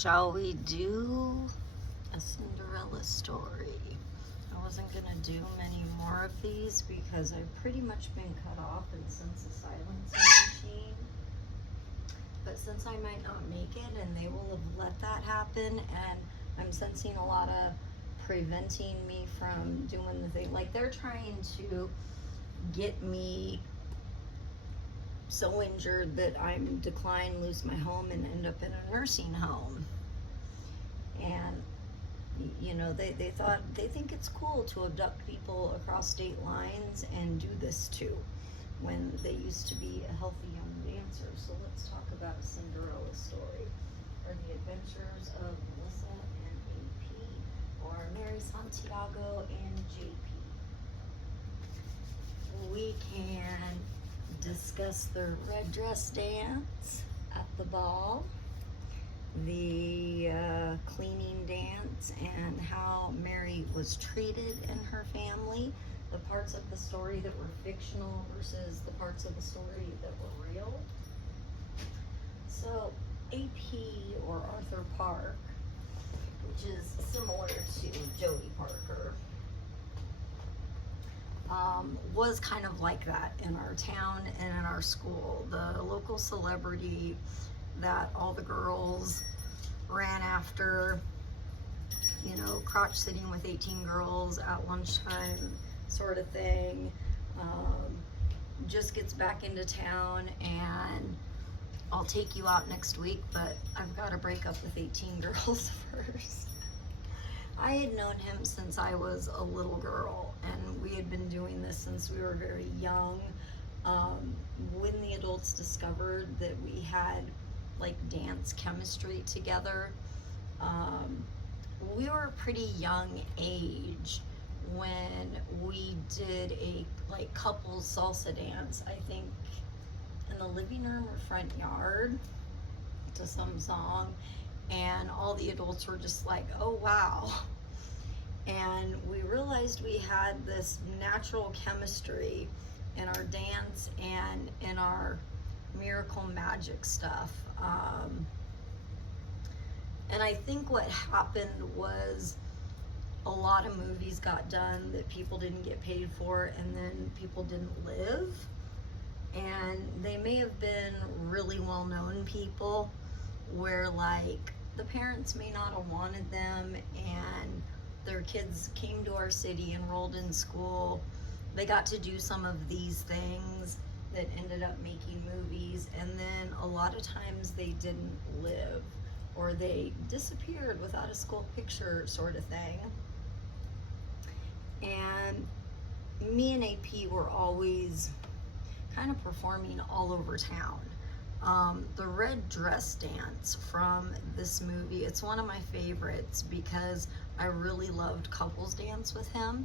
Shall we do a Cinderella story? I wasn't gonna do many more of these because I've pretty much been cut off and since the silencing machine. But since I might not make it and they will have let that happen, and I'm sensing a lot of preventing me from doing the thing. Like they're trying to get me so injured that I'm decline, lose my home, and end up in a nursing home. And you know, they think it's cool to abduct people across state lines and do this too, when they used to be a healthy young dancer. So let's talk about a Cinderella story, or the adventures of Melissa and AP, or Mary, Santiago, and JP. We can discuss the red dress dance at the ball, the cleaning dance, and how Mary was treated in her family, the parts of the story that were fictional versus the parts of the story that were real. So AP, or Arthur Park, which is similar to Jodie Parker, was kind of like that in our town and in our school. The local celebrity that all the girls ran after, you know, crotch sitting with 18 girls at lunchtime sort of thing, just gets back into town and I'll take you out next week, but I've got to break up with 18 girls first. I had known him since I was a little girl, and we had been doing this since we were very young. When the adults discovered that we had like dance chemistry together, we were a pretty young age when we did a like couples salsa dance, I think in the living room or front yard to some song, and all the adults were just like, oh wow. And we realized we had this natural chemistry in our dance and in our miracle magic stuff. And I think what happened was a lot of movies got done that people didn't get paid for, and then people didn't live. And they may have been really well-known people where like the parents may not have wanted them, and their kids came to our city, enrolled in school, they got to do some of these things that ended up making movies, and then a lot of times they didn't live, or they disappeared without a school picture sort of thing. And me and AP were always kind of performing all over town. The red dress dance from this movie, it's one of my favorites because I really loved couples dance with him.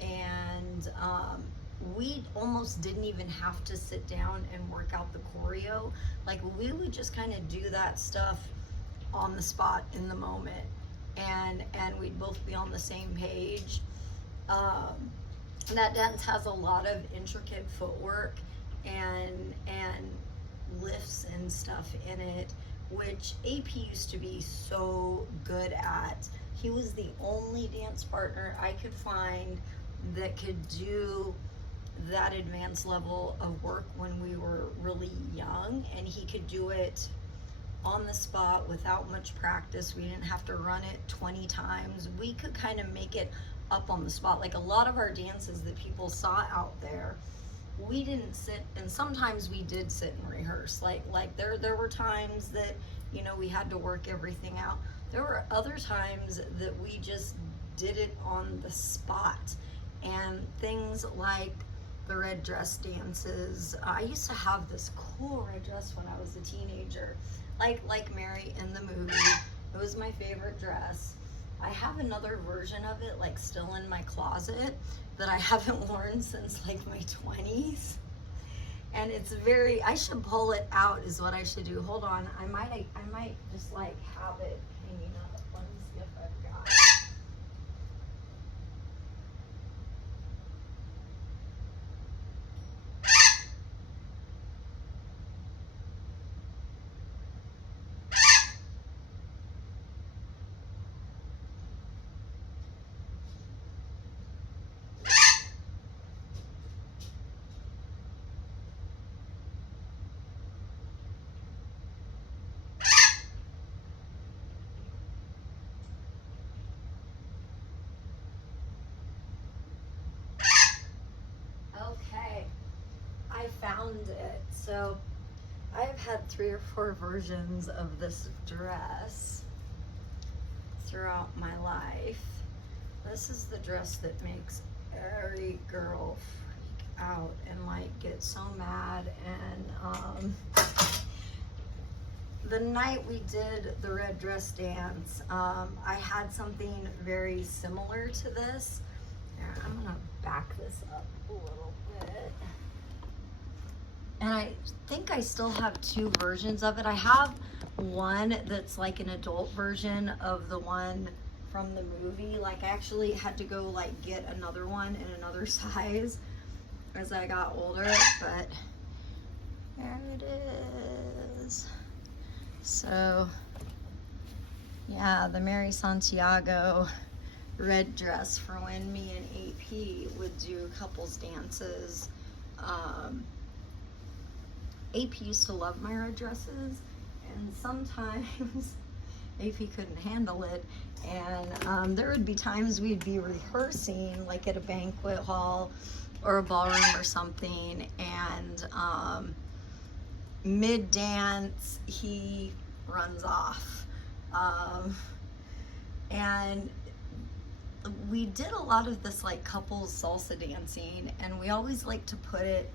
And we almost didn't even have to sit down and work out the choreo. Like we would just kind of do that stuff on the spot in the moment, and we'd both be on the same page. That dance has a lot of intricate footwork and lifts and stuff in it, which AP used to be so good at. He was the only dance partner I could find that could do that advanced level of work when we were really young, and he could do it on the spot without much practice. We didn't have to run it 20 times. We could kind of make it up on the spot. Like a lot of our dances that people saw out there, we didn't sit, and sometimes we did sit and rehearse. Like there were times that, you know, we had to work everything out. There were other times that we just did it on the spot. And things like the red dress dances. I used to have this cool red dress when I was a teenager, like Mary in the movie. It was my favorite dress. I have another version of it like still in my closet that I haven't worn since like my 20s. And it's very, I should pull it out is what I should do. Hold on, I might just like have it hanging up. Let me see if I've got it. found it. So I have had 3 or 4 versions of this dress throughout my life. This is the dress that makes every girl freak out and like get so mad. And the night we did the red dress dance, I had something very similar to this. Here, I'm gonna back this up a little bit. And I think I still have 2 versions of it. I have one that's like an adult version of the one from the movie. Like I actually had to go like get another one in another size as I got older, but there it is. So yeah, the Mary Santiago red dress for when me and AP would do couples dances. AP used to love my red dresses, and sometimes AP couldn't handle it, and there would be times we'd be rehearsing like at a banquet hall or a ballroom or something, and mid-dance he runs off, and we did a lot of this like couples salsa dancing, and we always like to put it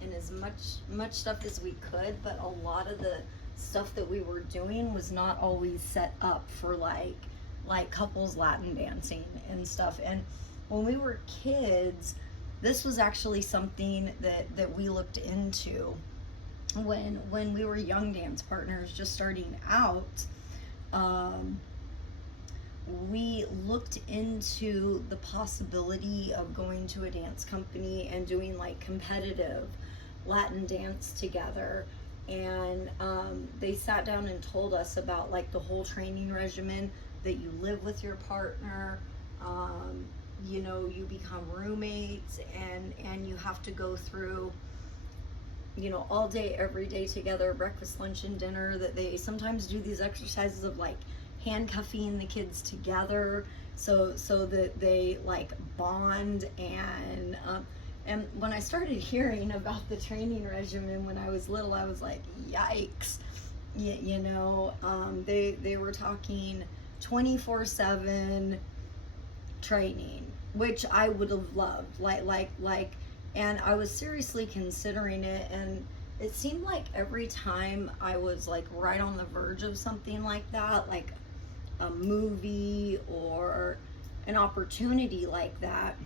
in as much stuff as we could, but a lot of the stuff that we were doing was not always set up for like couples Latin dancing and stuff. And when we were kids, this was actually something that we looked into when we were young dance partners just starting out. We looked into the possibility of going to a dance company and doing like competitive Latin dance together. And they sat down and told us about like the whole training regimen, that you live with your partner, you know, you become roommates, and you have to go through, you know, all day, every day together, breakfast, lunch, and dinner. That they sometimes do these exercises of like handcuffing the kids together so that they like bond. And when I started hearing about the training regimen when I was little, I was like, yikes. You know, they were talking 24/7 training, which I would have loved, like, and I was seriously considering it. And it seemed like every time I was like right on the verge of something like that, like a movie or an opportunity like that,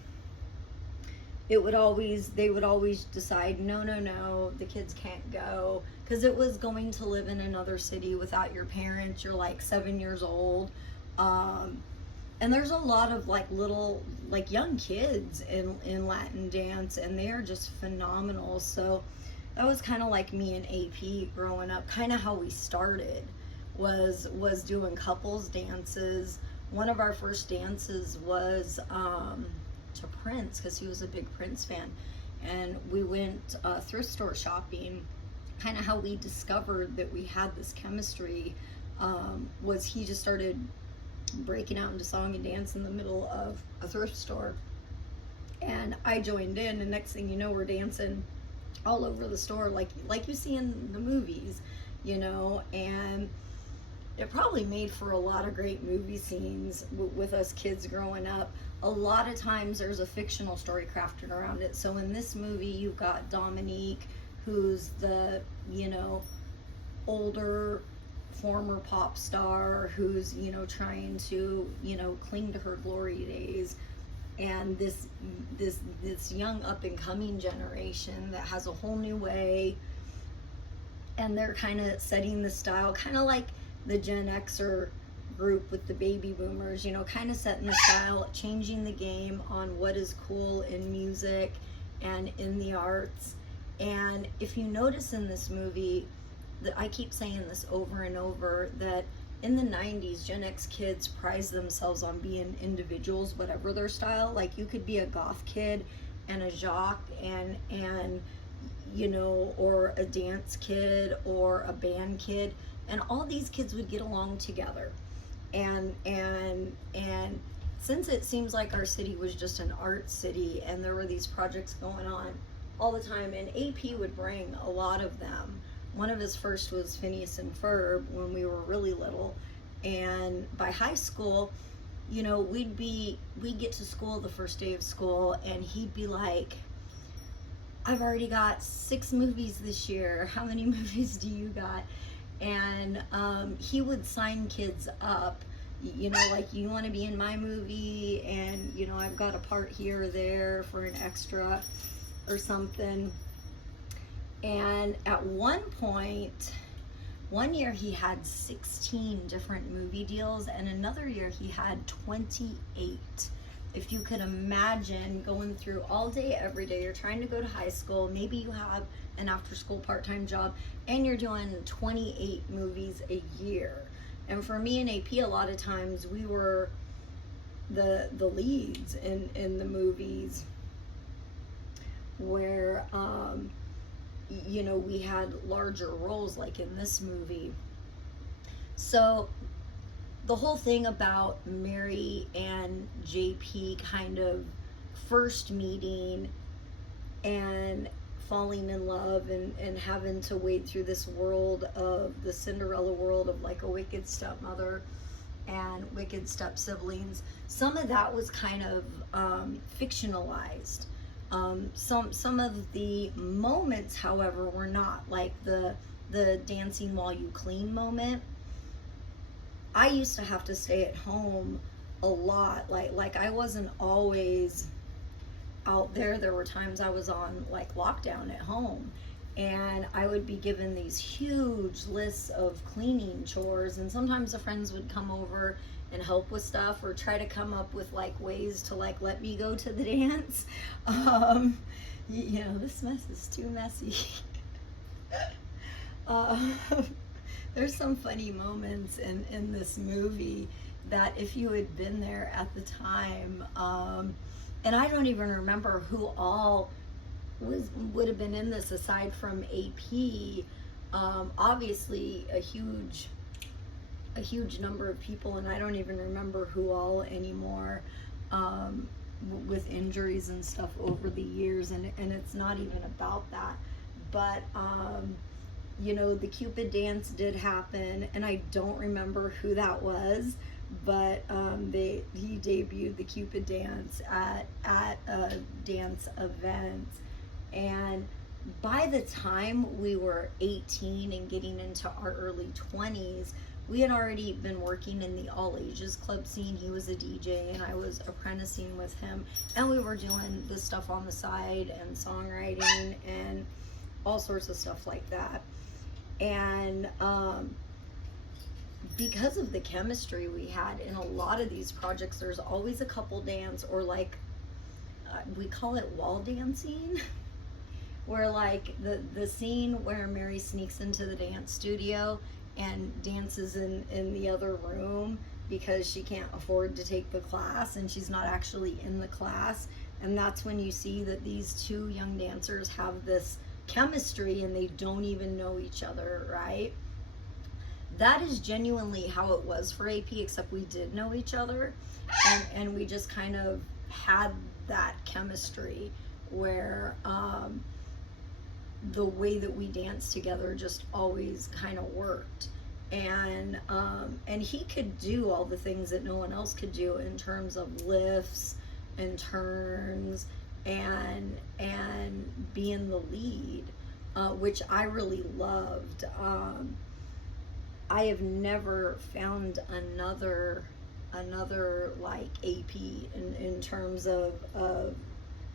they would always decide, no, the kids can't go, because it was going to live in another city without your parents. You're like 7 years old, and there's a lot of like little like young kids in Latin dance, and they are just phenomenal. So that was kind of like me and AP growing up. Kind of how we started was doing couples dances. One of our first dances was to Prince, because he was a big Prince fan, and we went thrift store shopping. Kind of how we discovered that we had this chemistry was he just started breaking out into song and dance in the middle of a thrift store, and I joined in, and next thing you know, we're dancing all over the store like you see in the movies, you know. And it probably made for a lot of great movie scenes with us kids growing up. A lot of times there's a fictional story crafted around it. So in this movie, you've got Dominique, who's the, you know, older former pop star who's, you know, trying to, you know, cling to her glory days, and this young up and coming generation that has a whole new way, and they're kind of setting the style, kind of like the Gen Xer group with the baby boomers, you know, kind of setting the style, changing the game on what is cool in music and in the arts. And if you notice in this movie, that I keep saying this over and over, that in the 90s, Gen X kids prize themselves on being individuals, whatever their style. Like, you could be a goth kid and a jock and you know, or a dance kid or a band kid, and all these kids would get along together. And since it seems like our city was just an art city and there were these projects going on all the time, and AP would bring a lot of them. One of his first was Phineas and Ferb when we were really little, and by high school, you know, we'd get to school the first day of school, and he'd be like, I've already got 6 movies this year. How many movies do you got? And he would sign kids up, you know, like, you want to be in my movie, and, you know, I've got a part here or there for an extra or something. And at one point, one year he had 16 different movie deals, and another year he had 28. If you could imagine going through all day, every day, you're trying to go to high school, maybe you have an after-school part-time job, and you're doing 28 movies a year. And for me and AP, a lot of times we were the leads in the movies where, you know, we had larger roles, like in this movie. So the whole thing about Mary and JP kind of first meeting and falling in love and having to wade through this world of the Cinderella world of like a wicked stepmother and wicked step siblings, some of that was kind of fictionalized. Some of the moments, however, were not, like the dancing while you clean moment. I used to have to stay at home a lot. Like I wasn't always out there. There were times I was on like lockdown at home, and I would be given these huge lists of cleaning chores, and sometimes the friends would come over and help with stuff or try to come up with like ways to like let me go to the dance. You know, this mess is too messy. There's some funny moments in this movie that if you had been there at the time, and I don't even remember who all would have been in this aside from AP. Obviously a huge number of people, and I don't even remember who all anymore, with injuries and stuff over the years, and it's not even about that. But you know, the Cupid dance did happen, and I don't remember who that was, but he debuted the Cupid dance at a dance event, and by the time we were 18 and getting into our early 20s, we had already been working in the all ages club scene. He was a DJ and I was apprenticing with him, and we were doing this stuff on the side and songwriting and all sorts of stuff like that. And because of the chemistry we had in a lot of these projects, there's always a couple dance, or like we call it wall dancing, where like the scene where Mary sneaks into the dance studio and dances in the other room because she can't afford to take the class and she's not actually in the class, and that's when you see that these two young dancers have this chemistry and they don't even know each other, right? That is genuinely how it was for AP, except we did know each other, and we just kind of had that chemistry where the way that we danced together just always kind of worked. And he could do all the things that no one else could do in terms of lifts and turns and being the lead, which I really loved. I have never found another like AP in terms of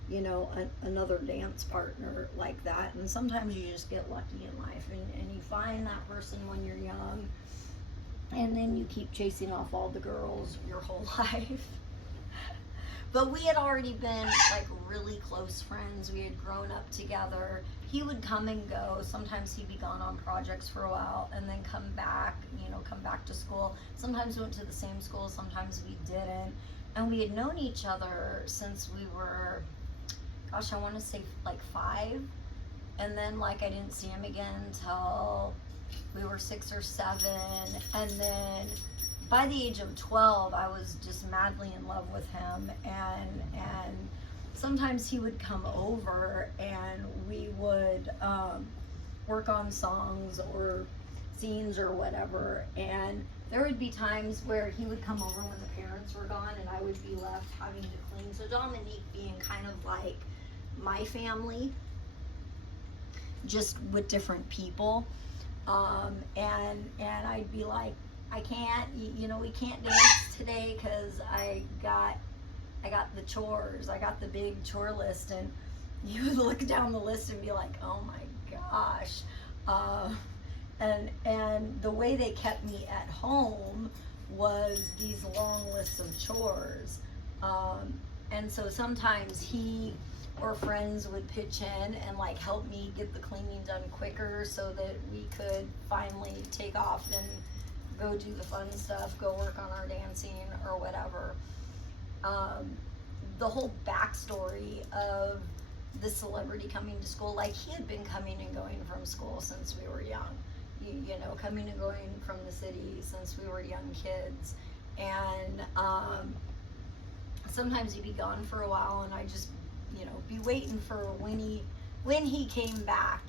you know, another dance partner like that. And sometimes you just get lucky in life, and you find that person when you're young, and then you keep chasing off all the girls your whole life. But we had already been like really close friends. We had grown up together. He would come and go. Sometimes he'd be gone on projects for a while and then come back, you know, come back to school. Sometimes we went to the same school, sometimes we didn't. And we had known each other since we were, gosh, I want to say like 5. And then like I didn't see him again until we were 6 or 7. And then by the age of 12, I was just madly in love with him. And sometimes he would come over and we would work on songs or scenes or whatever, and there would be times where he would come over when the parents were gone and I would be left having to clean. So Dominique being kind of like my family, just with different people. And I'd be like, I can't, we can't dance today because I got the chores. I got the big chore list. And you would look down the list and be like, oh my gosh. And the way they kept me at home was these long lists of chores. And so sometimes he or friends would pitch in and like help me get the cleaning done quicker so that we could finally take off and go do the fun stuff, go work on our dancing or whatever. The whole backstory of the celebrity coming to school, like he had been coming and going from school since we were young, coming and going from the city since we were young kids. And sometimes he'd be gone for a while and I just, be waiting for when he came back,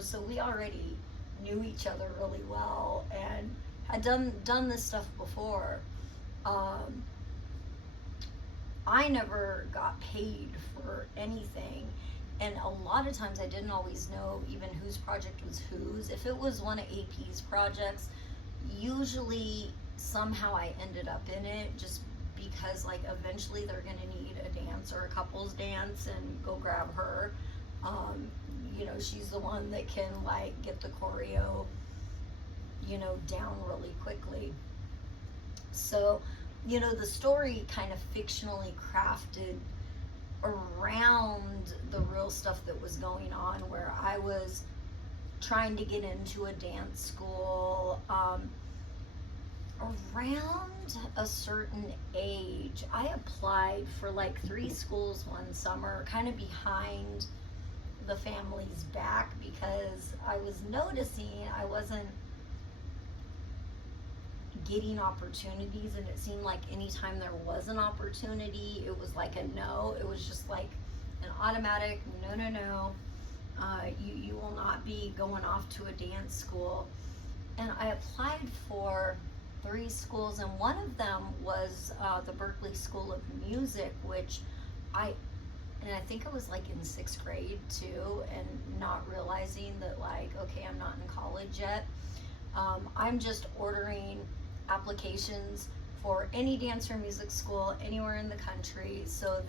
so we already knew each other really well and had done this stuff before. I never got paid for anything, and a lot of times I didn't always know even whose project was whose. If it was one of AP's projects, usually somehow I ended up in it just because like eventually they're gonna need a dance or a couples dance and go grab her. She's the one that can like get the choreo, down really quickly. So, the story kind of fictionally crafted around the real stuff that was going on, where I was trying to get into a dance school. Around a certain age, I applied for like 3 schools one summer, kind of behind the family's back, because I was noticing I wasn't getting opportunities, and it seemed like anytime there was an opportunity, it was like a no. It was just like an automatic no. You will not be going off to a dance school. And I applied for 3 schools, and one of them was the Berklee School of Music, which I think I was like in 6th grade too, and not realizing that like, okay, I'm not in college yet. I'm just ordering applications for any dance or music school anywhere in the country, so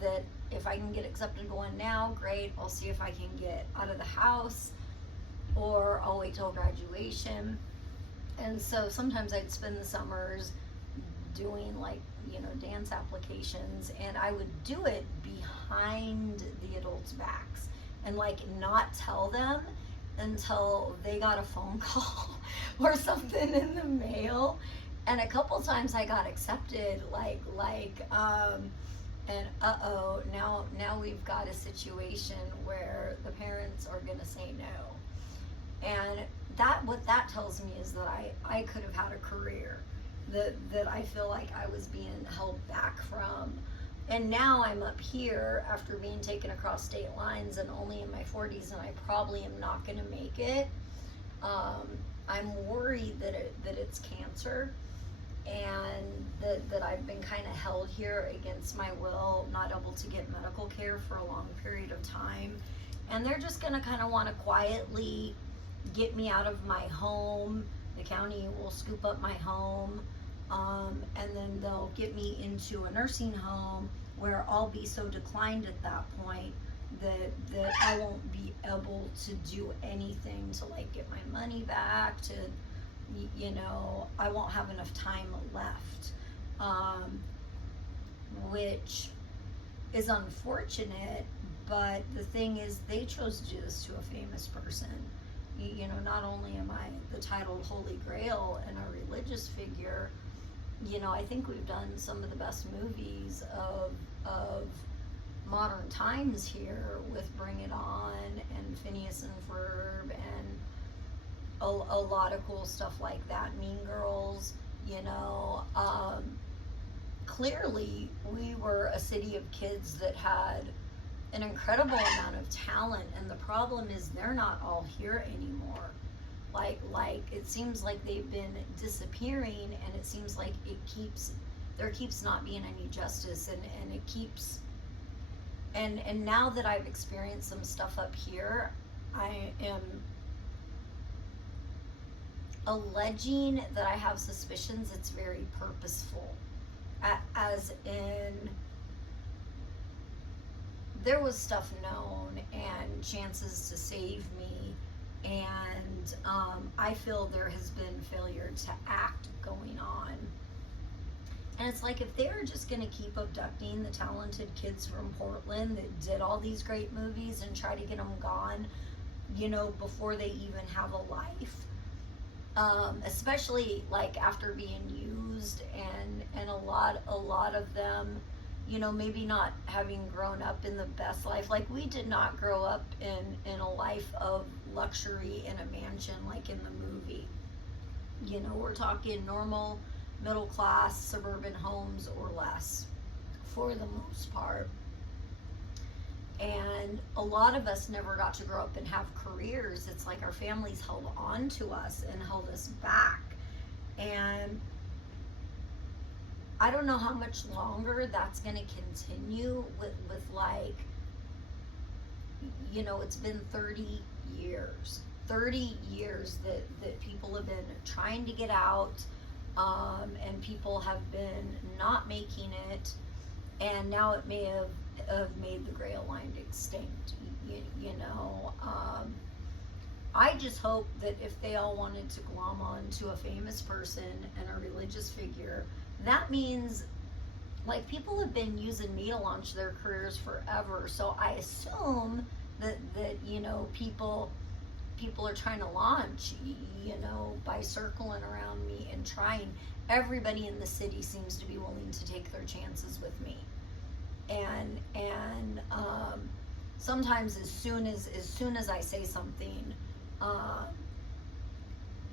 that if I can get accepted going now, great. I'll see if I can get out of the house, or I'll wait till graduation. And so sometimes I'd spend the summers doing like, dance applications, and I would do it behind the adults' backs and like not tell them until they got a phone call or something in the mail. And a couple times I got accepted, and now we've got a situation where the parents are gonna say no. And what that tells me is that I could have had a career that I feel like I was being held back from. And now I'm up here after being taken across state lines and only in my 40s, and I probably am not going to make it. I'm worried that it's cancer, and that I've been kind of held here against my will, not able to get medical care for a long period of time. And they're just going to kind of want to quietly get me out of my home. The county will scoop up my home, and then they'll get me into a nursing home where I'll be so declined at that point that I won't be able to do anything to like get my money back, to, I won't have enough time left, which is unfortunate. But the thing is, they chose to do this to a famous person. Not only am I the titled Holy Grail and a religious figure, I think we've done some of the best movies of modern times here with Bring It On and Phineas and Ferb and a lot of cool stuff like that. Mean Girls, clearly we were a city of kids that had an incredible amount of talent, and the problem is they're not all here anymore. Like it seems like they've been disappearing, and it seems like there keeps not being any justice, and it keeps, and now that I've experienced some stuff up here, I am alleging that I have suspicions it's very purposeful. As in, there was stuff known and chances to save me, and I feel there has been failure to act going on. And it's like, if they're just going to keep abducting the talented kids from Portland that did all these great movies and try to get them gone, you know, before they even have a life, especially like after being used, and a lot of them, you know, maybe not having grown up in the best life. Like, we did not grow up in a life of luxury in a mansion like in the movie. You know, we're talking normal middle class suburban homes or less for the most part. And a lot of us never got to grow up and have careers. It's like our families held on to us and held us back. And I don't know how much longer that's going to continue with like, you know, it's been 30 years that people have been trying to get out, and people have been not making it, and now it may have made the Grail line extinct, you know. I just hope that if they all wanted to glom on to a famous person and a religious figure, that means, like, people have been using me to launch their careers forever. So I assume that you know, people are trying to launch, you know, by circling around me and trying. Everybody in the city seems to be willing to take their chances with me. And sometimes as soon as I say something,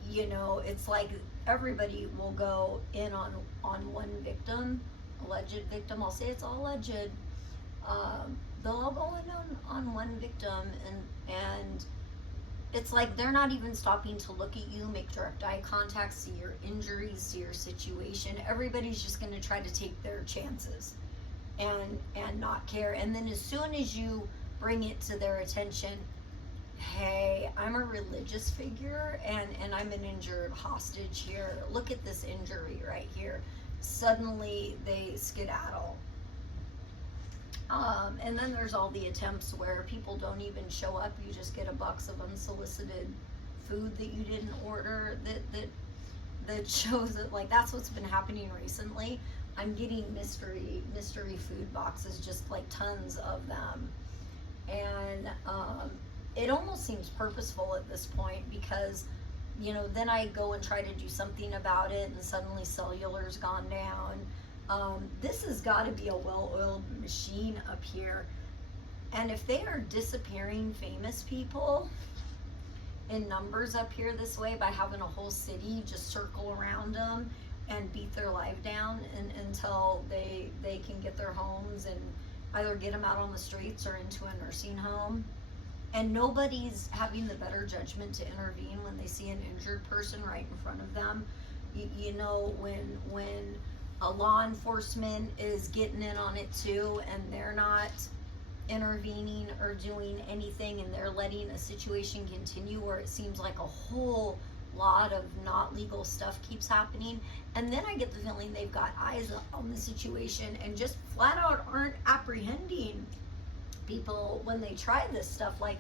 you know, it's like everybody will go in on one victim, alleged victim. I'll say it's all alleged. They'll all go in on one victim, and it's like they're not even stopping to look at you, make direct eye contact, see your injuries, see your situation. Everybody's just going to try to take their chances and not care. And then as soon as you bring it to their attention, hey, I'm a religious figure and I'm an injured hostage here. Look at this injury right here. Suddenly they skedaddle. And then there's all the attempts where people don't even show up. You just get a box of unsolicited food that you didn't order that shows that, like, that's what's been happening recently. I'm getting mystery food boxes, just like tons of them. And it almost seems purposeful at this point, because, you know, then I go and try to do something about it and suddenly cellular's gone down. This has got to be a well-oiled machine up here. And if they are disappearing famous people in numbers up here this way by having a whole city just circle around them and beat their life down until they can get their homes and either get them out on the streets or into a nursing home, and nobody's having the better judgment to intervene when they see an injured person right in front of them. You know, when a law enforcement is getting in on it too, and they're not intervening or doing anything, and they're letting a situation continue where it seems like a whole lot of not legal stuff keeps happening, and then I get the feeling they've got eyes on the situation and just flat out aren't apprehending people when they try this stuff. Like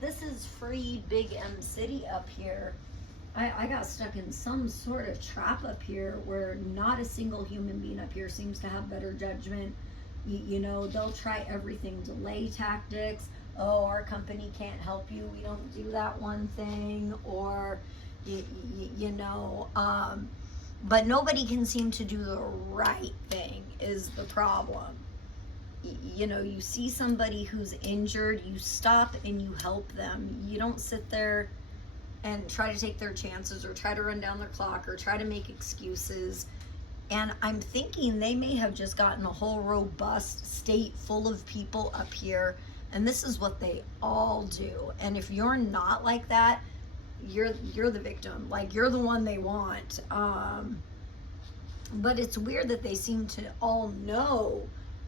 this is free Big M City up here. I got stuck in some sort of trap up here where not a single human being up here seems to have better judgment. You know, they'll try everything, delay tactics. Oh, our company can't help you, we don't do that one thing, or you know, but nobody can seem to do the right thing is the problem. You know, you see somebody who's injured, you stop and you help them. You don't sit there and try to take their chances or try to run down their clock or try to make excuses. And I'm thinking they may have just gotten a whole robust state full of people up here, and this is what they all do. And if you're not like that, you're the victim. Like, you're the one they want. But it's weird that they seem to all know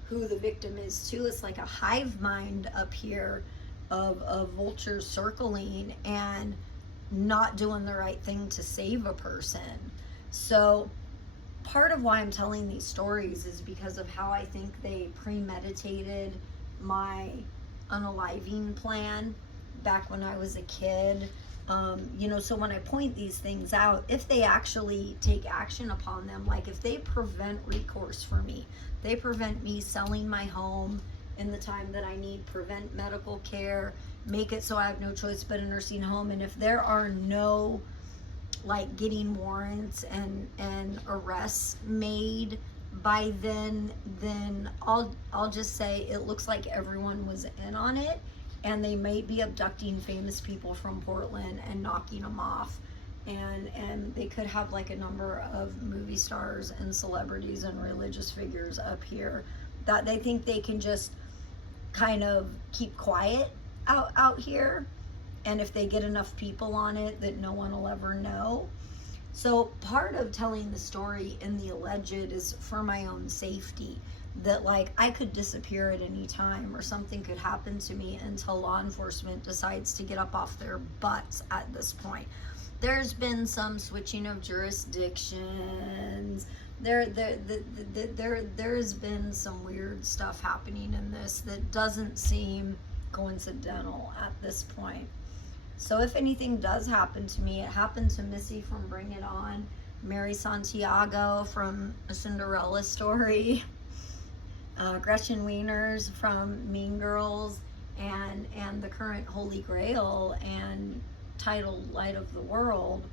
who the victim is too. It's like a hive mind up here of vultures circling and not doing the right thing to save a person. So part of why I'm telling these stories is because of how I think they premeditated my unaliving plan back when I was a kid. So when I point these things out, if they actually take action upon them, like if they prevent recourse for me, they prevent me selling my home in the time that I need, prevent medical care, make it so I have no choice but a nursing home, and if there are no like getting warrants and arrests made by then I'll just say it looks like everyone was in on it, and they may be abducting famous people from Portland and knocking them off, and they could have like a number of movie stars and celebrities and religious figures up here that they think they can just kind of keep quiet out here, and if they get enough people on it that no one will ever know. So part of telling the story in the alleged is for my own safety, that like I could disappear at any time or something could happen to me until law enforcement decides to get up off their butts at this point. There's been some switching of jurisdictions. There's been some weird stuff happening in this that doesn't seem coincidental at this point. So if anything does happen to me, it happened to Missy from Bring It On, Mary Santiago from A Cinderella Story, Gretchen Wieners from Mean Girls, and the current Holy Grail and titled Light of the World.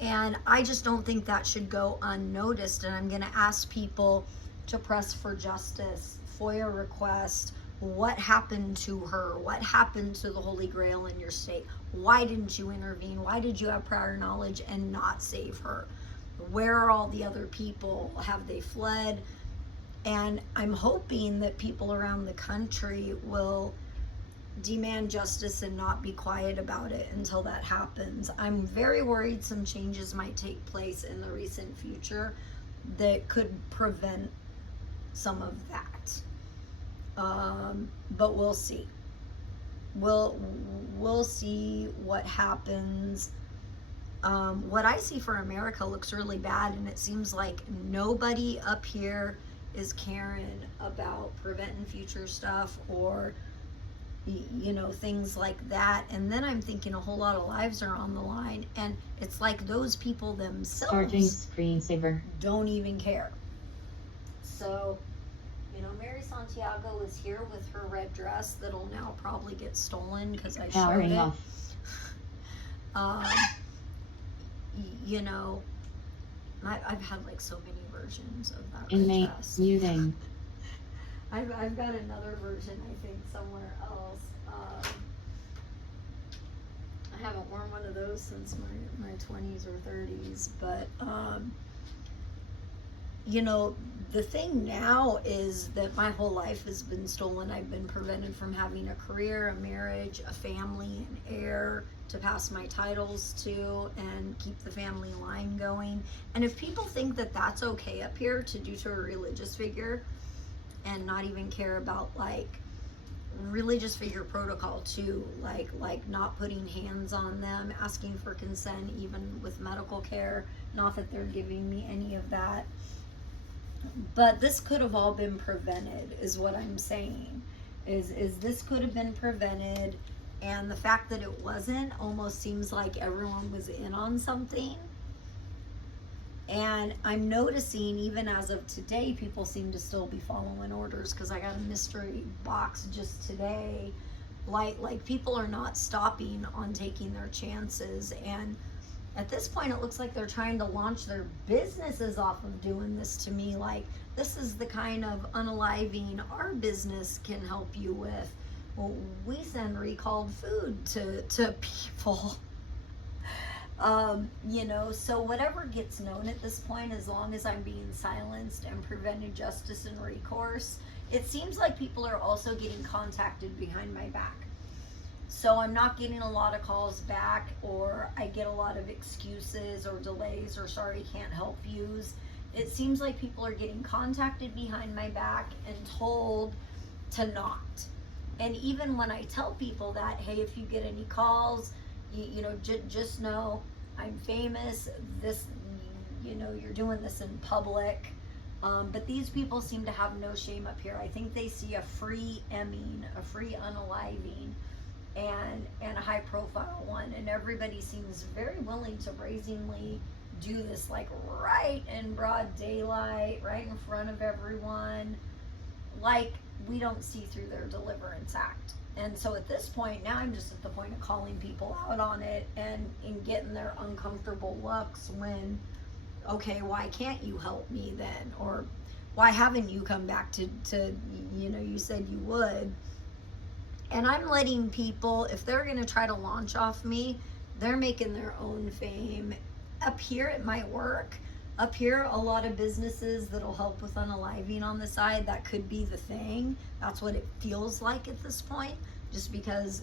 And I just don't think that should go unnoticed, and I'm going to ask people to press for justice, FOIA request. What happened to her? What happened to the Holy Grail in your state? Why didn't you intervene? Why did you have prior knowledge and not save her? Where are all the other people? Have they fled? And I'm hoping that people around the country will demand justice and not be quiet about it until that happens. I'm very worried some changes might take place in the recent future that could prevent some of that. But we'll see. We'll see what happens. What I see for America looks really bad, and it seems like nobody up here is caring about preventing future stuff or things like that. And then I'm thinking a whole lot of lives are on the line, and it's like those people themselves Charging screensaver don't even care. So Mary Santiago is here with her red dress that'll now probably get stolen because I showed it. off. I've had like so many versions of that red Inmate dress. muting. I've got another version, I think, somewhere else. I haven't worn one of those since my 20s or 30s, but the thing now is that my whole life has been stolen. I've been prevented from having a career, a marriage, a family, an heir to pass my titles to and keep the family line going. And if people think that that's okay up here to do to a religious figure and not even care about like religious figure protocol too, like not putting hands on them, asking for consent even with medical care, not that they're giving me any of that. But this could have all been prevented, is what I'm saying. Is this could have been prevented, and the fact that it wasn't almost seems like everyone was in on something. And I'm noticing even as of today, people seem to still be following orders, because I got a mystery box just today. Like people are not stopping on taking their chances, and at this point, it looks like they're trying to launch their businesses off of doing this to me. Like, this is the kind of unaliving our business can help you with. Well, we send recalled food to people. So whatever gets known at this point, as long as I'm being silenced and prevented justice and recourse, it seems like people are also getting contacted behind my back. So I'm not getting a lot of calls back, or I get a lot of excuses or delays or sorry, can't help yous. It seems like people are getting contacted behind my back and told to not. And even when I tell people that, hey, if you get any calls, just know I'm famous. This, you're doing this in public. But these people seem to have no shame up here. I think they see a free emming, a free unaliving, and a high profile one, and everybody seems very willing to brazenly do this, like right in broad daylight, right in front of everyone, like we don't see through their deliverance act. And so at this point, now I'm just at the point of calling people out on it and in getting their uncomfortable looks when, okay, why can't you help me then? Or why haven't you come back to you said you would? And I'm letting people, if they're going to try to launch off me, they're making their own fame. Up here, it might work. Up here, a lot of businesses that'll help with unaliving on the side, that could be the thing. That's what it feels like at this point, just because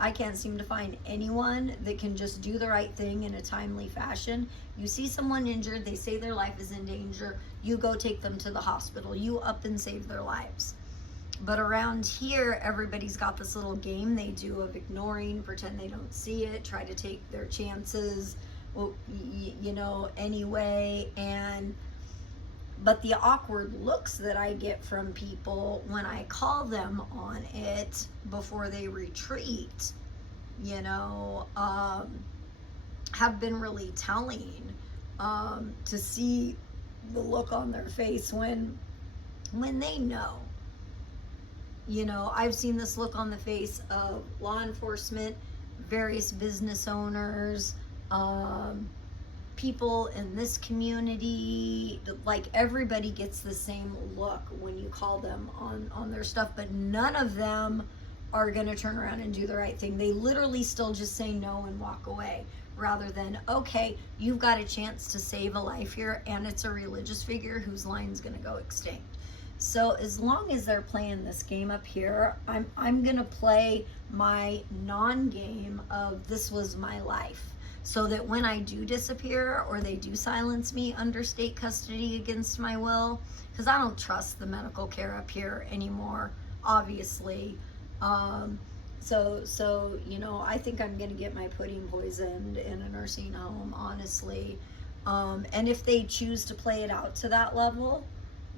I can't seem to find anyone that can just do the right thing in a timely fashion. You see someone injured, they say their life is in danger, you go take them to the hospital, you up and save their lives. But around here, everybody's got this little game they do of ignoring, pretend they don't see it, try to take their chances, anyway. But the awkward looks that I get from people when I call them on it before they retreat, have been really telling, to see the look on their face when they know. I've seen this look on the face of law enforcement, various business owners, people in this community. Like, everybody gets the same look when you call them on their stuff, but none of them are going to turn around and do the right thing. They literally still just say no and walk away, rather than, okay, you've got a chance to save a life here, and it's a religious figure whose line's going to go extinct. So as long as they're playing this game up here, I'm gonna play my non-game of this was my life, so that when I do disappear or they do silence me under state custody against my will, because I don't trust the medical care up here anymore, obviously. So I think I'm gonna get my pudding poisoned in a nursing home, honestly. And if they choose to play it out to that level,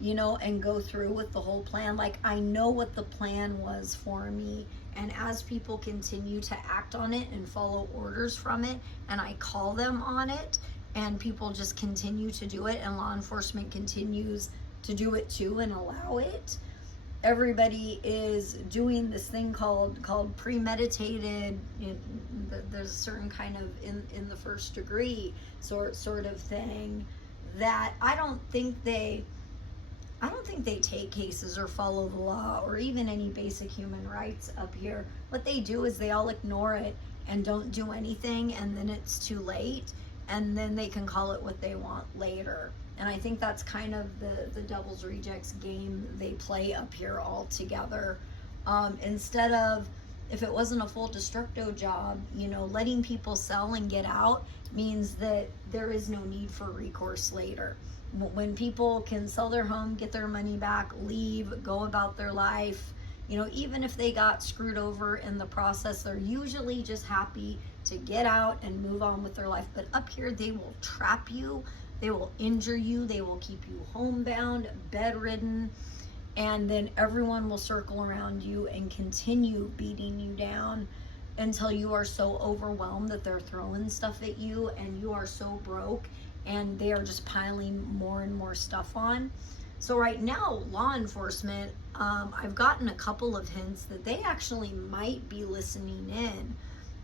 and go through with the whole plan. Like, I know what the plan was for me, and as people continue to act on it and follow orders from it, and I call them on it, and people just continue to do it, and law enforcement continues to do it too and allow it, everybody is doing this thing called premeditated, there's a certain kind of in the first degree sort of thing, that I don't think they take cases or follow the law or even any basic human rights up here. What they do is they all ignore it and don't do anything, and then it's too late, and then they can call it what they want later. And I think that's kind of the Devil's Rejects game they play up here altogether. Instead of, if it wasn't a full destructo job, letting people sell and get out means that there is no need for recourse later. When people can sell their home, get their money back, leave, go about their life, even if they got screwed over in the process, they're usually just happy to get out and move on with their life. But up here, they will trap you, they will injure you, they will keep you homebound, bedridden, and then everyone will circle around you and continue beating you down until you are so overwhelmed that they're throwing stuff at you and you are so broke and they are just piling more and more stuff on. So right now, law enforcement, I've gotten a couple of hints that they actually might be listening in,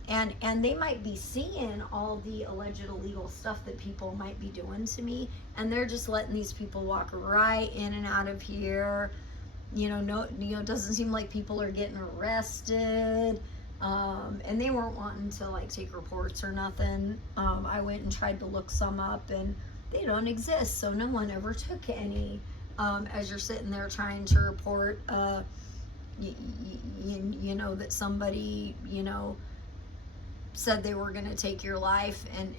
and they might be seeing all the alleged illegal stuff that people might be doing to me, and they're just letting these people walk right in and out of here. It doesn't seem like people are getting arrested. And they weren't wanting to like take reports or nothing. I went and tried to look some up, and they don't exist, so no one ever took any. As you're sitting there trying to report, you know, that somebody, you know, said they were going to take your life, and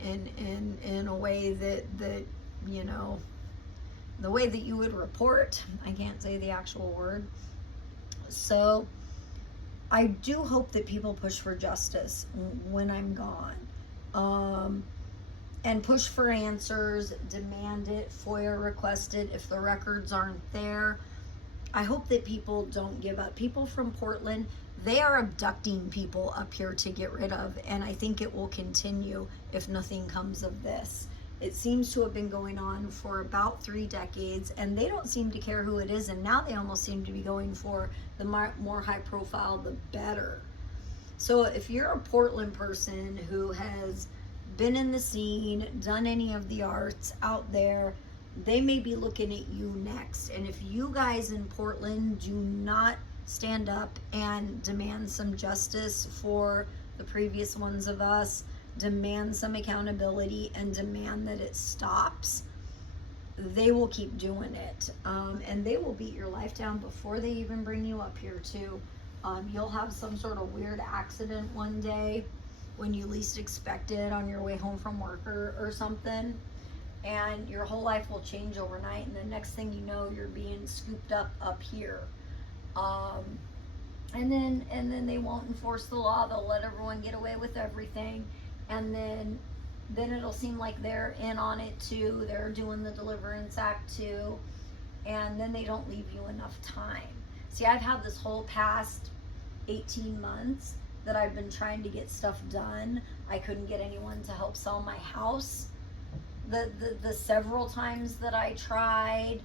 in a way that, you know, the way that you would report. I can't say the actual word. So I do hope that people push for justice when I'm gone. And push for answers, demand it, FOIA request it if the records aren't there. I hope that people don't give up. People from Portland, they are abducting people up here to get rid of, and I think it will continue if nothing comes of this. It seems to have been going on for about 3 decades, and they don't seem to care who it is, and now they almost seem to be going for the more high profile, the better. So if you're a Portland person who has been in the scene, done any of the arts out there, they may be looking at you next. And if you guys in Portland do not stand up and demand some justice for the previous ones of us, demand some accountability, and demand that it stops, they will keep doing it. And they will beat your life down before they even bring you up here too. You'll have some sort of weird accident one day when you least expect it on your way home from work or something, and your whole life will change overnight, and the next thing you know, you're being scooped up here. And then they won't enforce the law. They'll let everyone get away with everything, and then it'll seem like they're in on it too. They're doing the Deliverance Act too, and then they don't leave you enough time. See, I've had this whole past 18 months that I've been trying to get stuff done. I couldn't get anyone to help sell my house. The several times that I tried,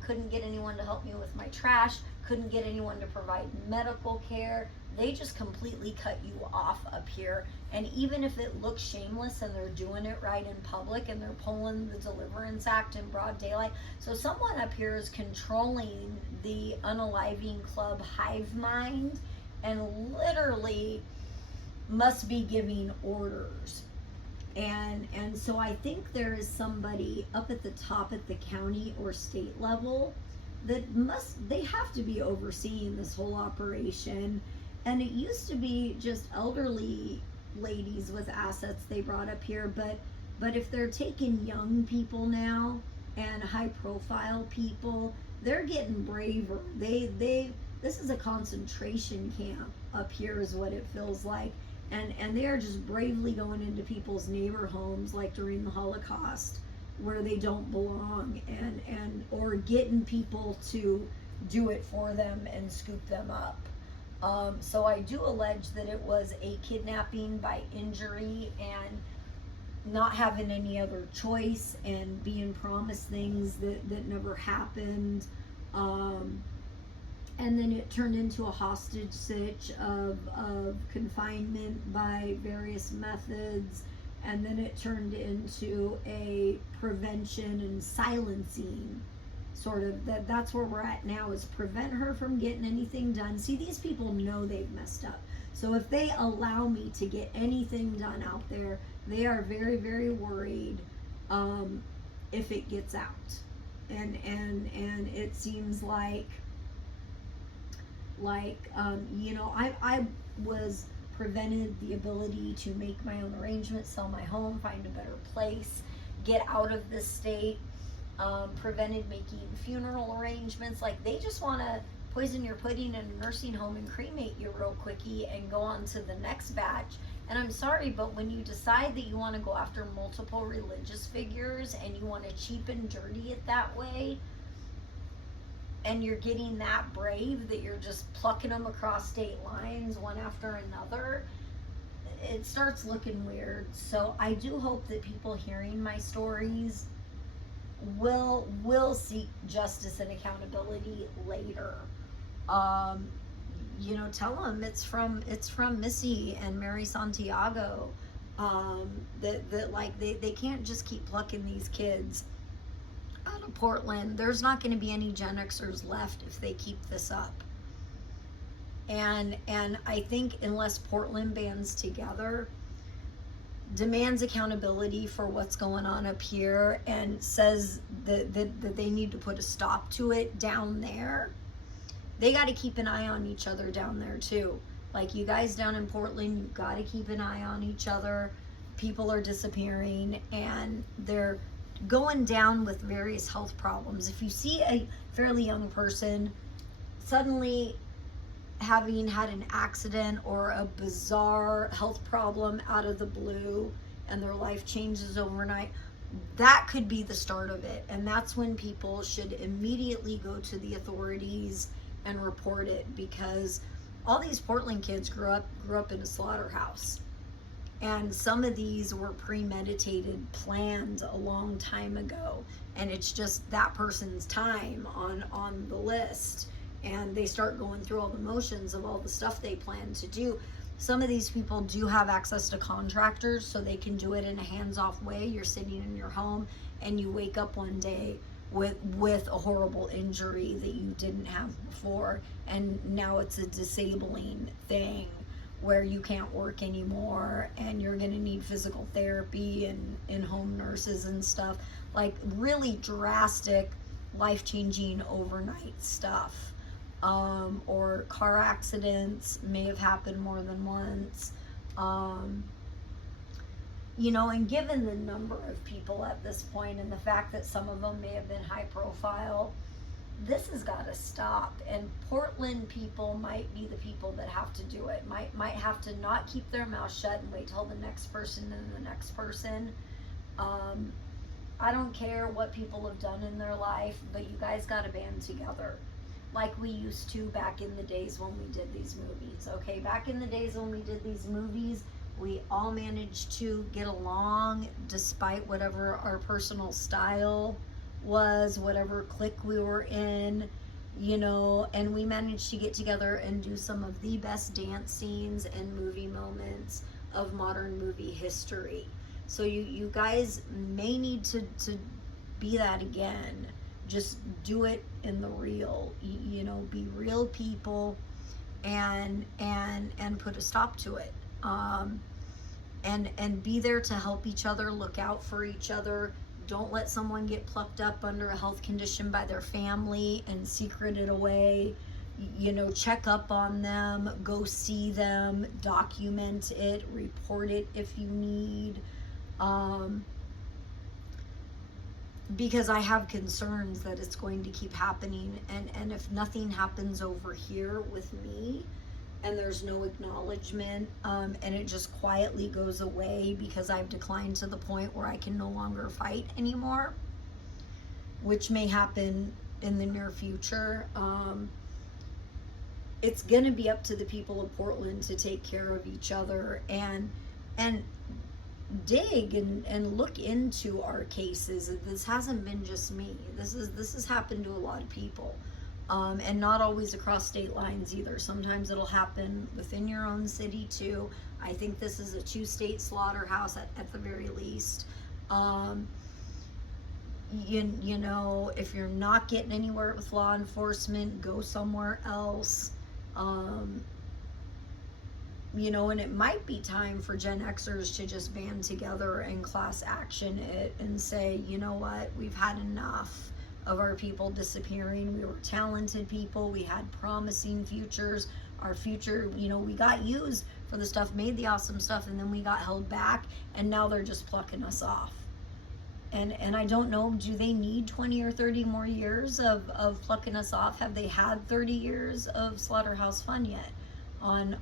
couldn't get anyone to help me with my trash, couldn't get anyone to provide medical care. They just completely cut you off up here. And even if it looks shameless and they're doing it right in public and they're pulling the Deliverance Act in broad daylight, so someone up here is controlling the Unaliving Club hive mind and literally must be giving orders. And so I think there is somebody up at the top at the county or state level that they have to be overseeing this whole operation. And it used to be just elderly ladies with assets they brought up here, but if they're taking young people now and high profile people, they're getting braver. This is a concentration camp up here is what it feels like. And they are just bravely going into people's neighbor homes like during the Holocaust where they don't belong, and or getting people to do it for them and scoop them up. So I do allege that it was a kidnapping by injury and not having any other choice and being promised things that never happened. And then it turned into a hostage sitch of confinement by various methods. And then it turned into a prevention and silencing sort of, that's where we're at now, is prevent her from getting anything done. See, these people know they've messed up. So if they allow me to get anything done out there, they are very, very worried if it gets out. And it seems like you know, I was prevented the ability to make my own arrangements, sell my home, find a better place, get out of this state, prevented making funeral arrangements. Like, they just want to poison your pudding in a nursing home and cremate you real quickie and go on to the next batch. And I'm sorry, but when you decide that you want to go after multiple religious figures and you want to cheap and dirty it that way, and you're getting that brave that you're just plucking them across state lines one after another, it starts looking weird. So I do hope that people hearing my stories will seek justice and accountability later. You know, tell them it's from Missy and Mary Santiago, that like they can't just keep plucking these kids out of Portland. There's not going to be any Gen Xers left if they keep this up. And I think unless Portland bands together, demands accountability for what's going on up here, and says that they need to put a stop to it down there, they got to keep an eye on each other down there too. Like, you guys down in Portland, you got to keep an eye on each other. People are disappearing and they're going down with various health problems. If you see a fairly young person suddenly having had an accident or a bizarre health problem out of the blue and their life changes overnight, that could be the start of it. And that's when people should immediately go to the authorities and report it, because all these Portland kids grew up in a slaughterhouse. And some of these were premeditated, planned a long time ago. And it's just that person's time on the list. And they start going through all the motions of all the stuff they plan to do. Some of these people do have access to contractors, so they can do it in a hands-off way. You're sitting in your home and you wake up one day with a horrible injury that you didn't have before, and now it's a disabling thing where you can't work anymore and you're going to need physical therapy and home nurses and stuff. Like, really drastic, life-changing overnight stuff. Or car accidents may have happened more than once. You know, and given the number of people at this point and the fact that some of them may have been high profile, this has got to stop. And Portland people might be the people that have to do it. Might have to not keep their mouth shut and wait till the next person and the next person. I don't care what people have done in their life, but you guys got to band together like we used to back in the days when we did these movies. Okay, back in the days when we did these movies, we all managed to get along despite whatever our personal style was, whatever clique we were in, you know, and we managed to get together and do some of the best dance scenes and movie moments of modern movie history. So you guys may need to be that again. Just do it in the real, you know, be real people and put a stop to it. And be there to help each other, look out for each other. Don't let someone get plucked up under a health condition by their family and secret it away. You know, check up on them, go see them, document it, report it if you need. Because I have concerns that it's going to keep happening, and if nothing happens over here with me, and there's no acknowledgement, and it just quietly goes away because I've declined to the point where I can no longer fight anymore, which may happen in the near future, it's gonna be up to the people of Portland to take care of each other and dig and look into our cases. This hasn't been just me. This has happened to a lot of people. And not always across state lines either. Sometimes it'll happen within your own city too. I think this is a 2-state slaughterhouse at the very least. You know, if you're not getting anywhere with law enforcement, go somewhere else. You know, and it might be time for Gen Xers to just band together and class action it and say, you know what, we've had enough of our people disappearing. We were talented people. We had promising futures. Our future, you know, we got used for the stuff, made the awesome stuff, and then we got held back, and now they're just plucking us off. And I don't know, do they need 20 or 30 more years of plucking us off? Have they had 30 years of slaughterhouse fun yet on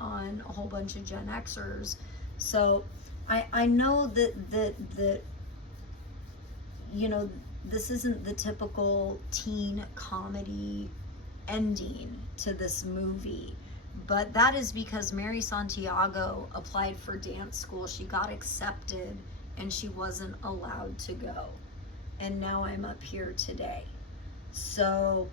a whole bunch of Gen Xers? So I know that you know, this isn't the typical teen comedy ending to this movie, but that is because Mary Santiago applied for dance school. She got accepted and she wasn't allowed to go. And now I'm up here today. So,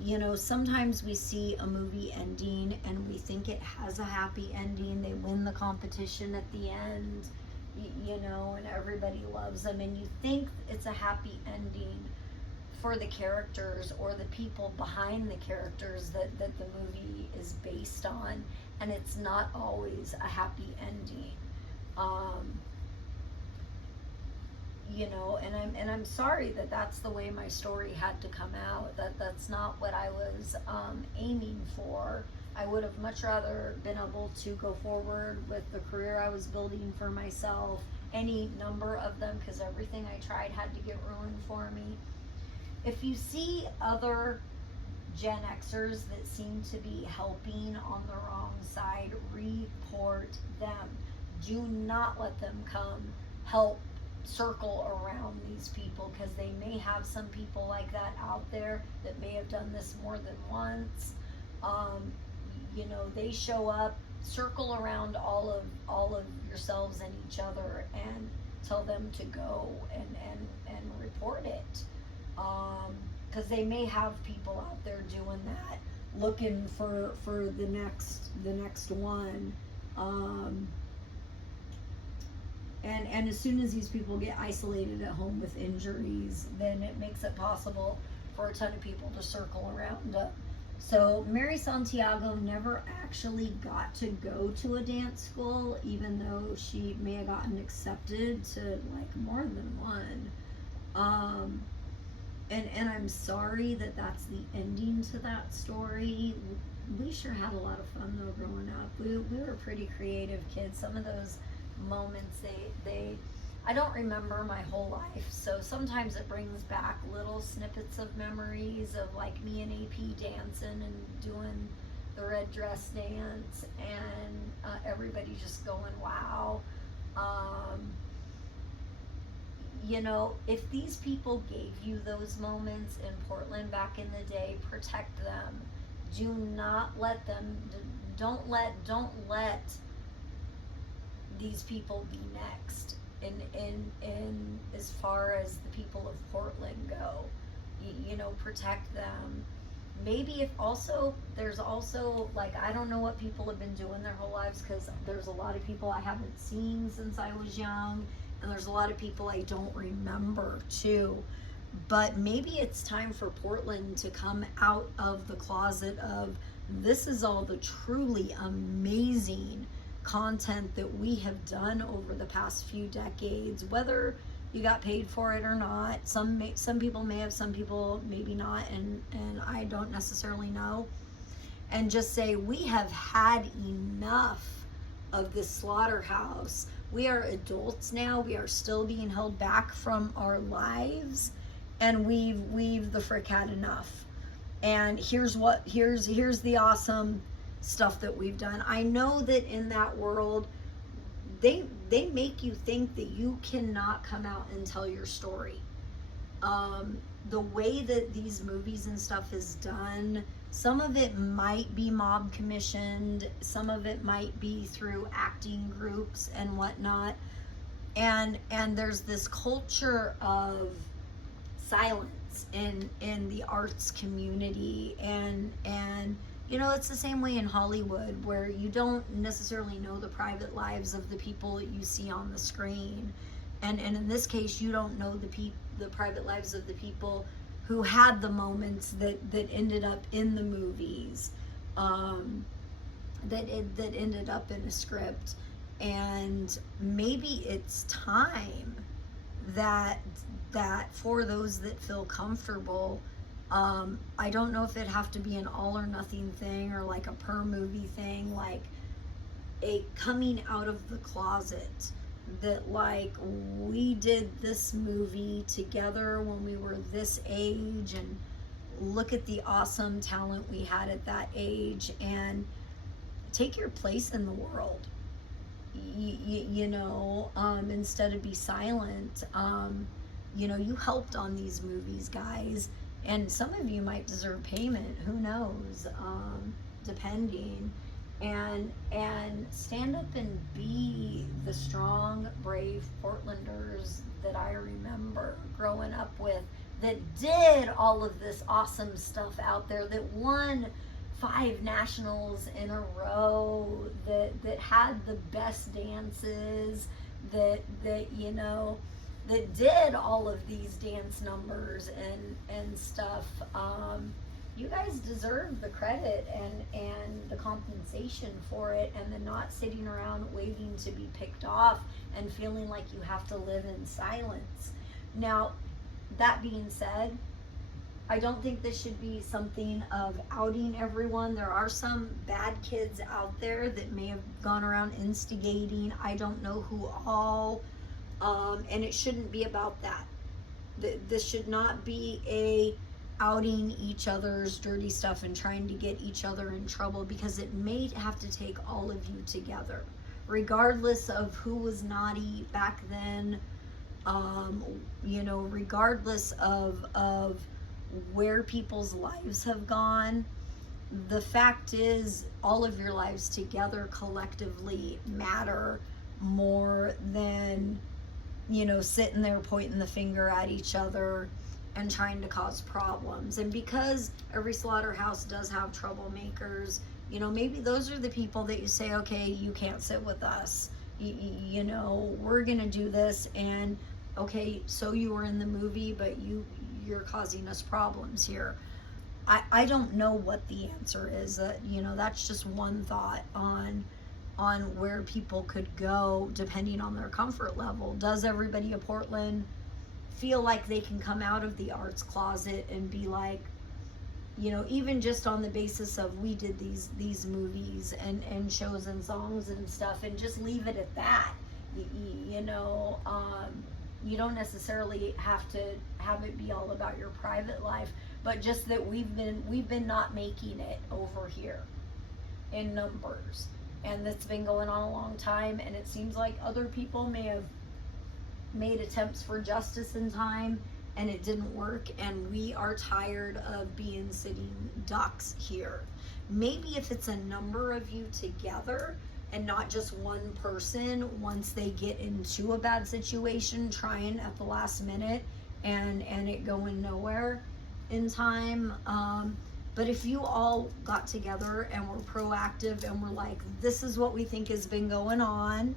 you know, sometimes we see a movie ending and we think it has a happy ending. They win the competition at the end, you know, and everybody loves them, and you think it's a happy ending for the characters or the people behind the characters that the movie is based on, and it's not always a happy ending. You know, and I'm sorry that that's the way my story had to come out. That's not what I was aiming for. I would have much rather been able to go forward with the career I was building for myself, any number of them, because everything I tried had to get ruined for me. If you see other Gen Xers that seem to be helping on the wrong side, report them. Do not let them come help circle around these people, because they may have some people like that out there that may have done this more than once. You know, they show up, circle around all of yourselves and each other and tell them to go and report it, because they may have people out there doing that, looking for the next one. And as soon as these people get isolated at home with injuries, then it makes it possible for a ton of people to circle around. So Mary Santiago never actually got to go to a dance school, even though she may have gotten accepted to like more than one. And I'm sorry that that's the ending to that story. We sure had a lot of fun though growing up. We were pretty creative kids. Some of those moments, I don't remember my whole life, so sometimes it brings back little snippets of memories of like me and AP dancing and doing the red dress dance, and everybody just going wow. You know, if these people gave you those moments in Portland back in the day, protect them. Do not let them, don't let these people be next in as far as the people of Portland go. You know, protect them. Maybe if also, there's also, like, I don't know what people have been doing their whole lives, because there's a lot of people I haven't seen since I was young, and there's a lot of people I don't remember too. But maybe it's time for Portland to come out of the closet of, this is all the truly amazing content that we have done over the past few decades, whether you got paid for it or not. Some people may have, some people maybe not, and I don't necessarily know. And just say, we have had enough of this slaughterhouse. We are adults now. We are still being held back from our lives, and we've the frick had enough. And here's the awesome stuff that we've done. I know that in that world, they make you think that you cannot come out and tell your story. The way that these movies and stuff is done, some of it might be mob commissioned, some of it might be through acting groups and whatnot, and there's this culture of silence in the arts community, and you know, it's the same way in Hollywood, where you don't necessarily know the private lives of the people that you see on the screen. And in this case, you don't know the private lives of the people who had the moments that ended up in the movies, that ended up in a script. And maybe it's time that for those that feel comfortable, I don't know if it'd have to be an all or nothing thing, or like a per movie thing, like a coming out of the closet, that like, we did this movie together when we were this age, and look at the awesome talent we had at that age, and take your place in the world. You know, instead of be silent. You know, you helped on these movies, guys. And some of you might deserve payment, who knows, depending. And stand up and be the strong, brave Portlanders that I remember growing up with, that did all of this awesome stuff out there, that won 5 nationals in a row, that had the best dances, that you know, that did all of these dance numbers and stuff. You guys deserve the credit and the compensation for it, and the not sitting around waiting to be picked off and feeling like you have to live in silence. Now, that being said, I don't think this should be something of outing everyone. There are some bad kids out there that may have gone around instigating. I don't know who all, and it shouldn't be about that. This should not be a outing each other's dirty stuff and trying to get each other in trouble, because it may have to take all of you together, regardless of who was naughty back then, regardless of where people's lives have gone. The fact is, all of your lives together collectively matter more than, sitting there pointing the finger at each other and trying to cause problems. And because every slaughterhouse does have troublemakers, maybe those are the people that you say, okay, you can't sit with us. We're gonna do this, and okay, so you were in the movie, but you're causing us problems here. I don't know what the answer is. That's just one thought on where people could go depending on their comfort level. Does everybody of Portland feel like they can come out of the arts closet and be like, even just on the basis of, we did these movies and shows and songs and stuff, and just leave it at that? You don't necessarily have to have it be all about your private life, but just that we've been not making it over here in numbers, and that's been going on a long time. And it seems like other people may have made attempts for justice in time, and it didn't work, and we are tired of being sitting ducks here. Maybe if it's a number of you together and not just one person, once they get into a bad situation, trying at the last minute and it going nowhere in time. But if you all got together and were proactive and were like, this is what we think has been going on,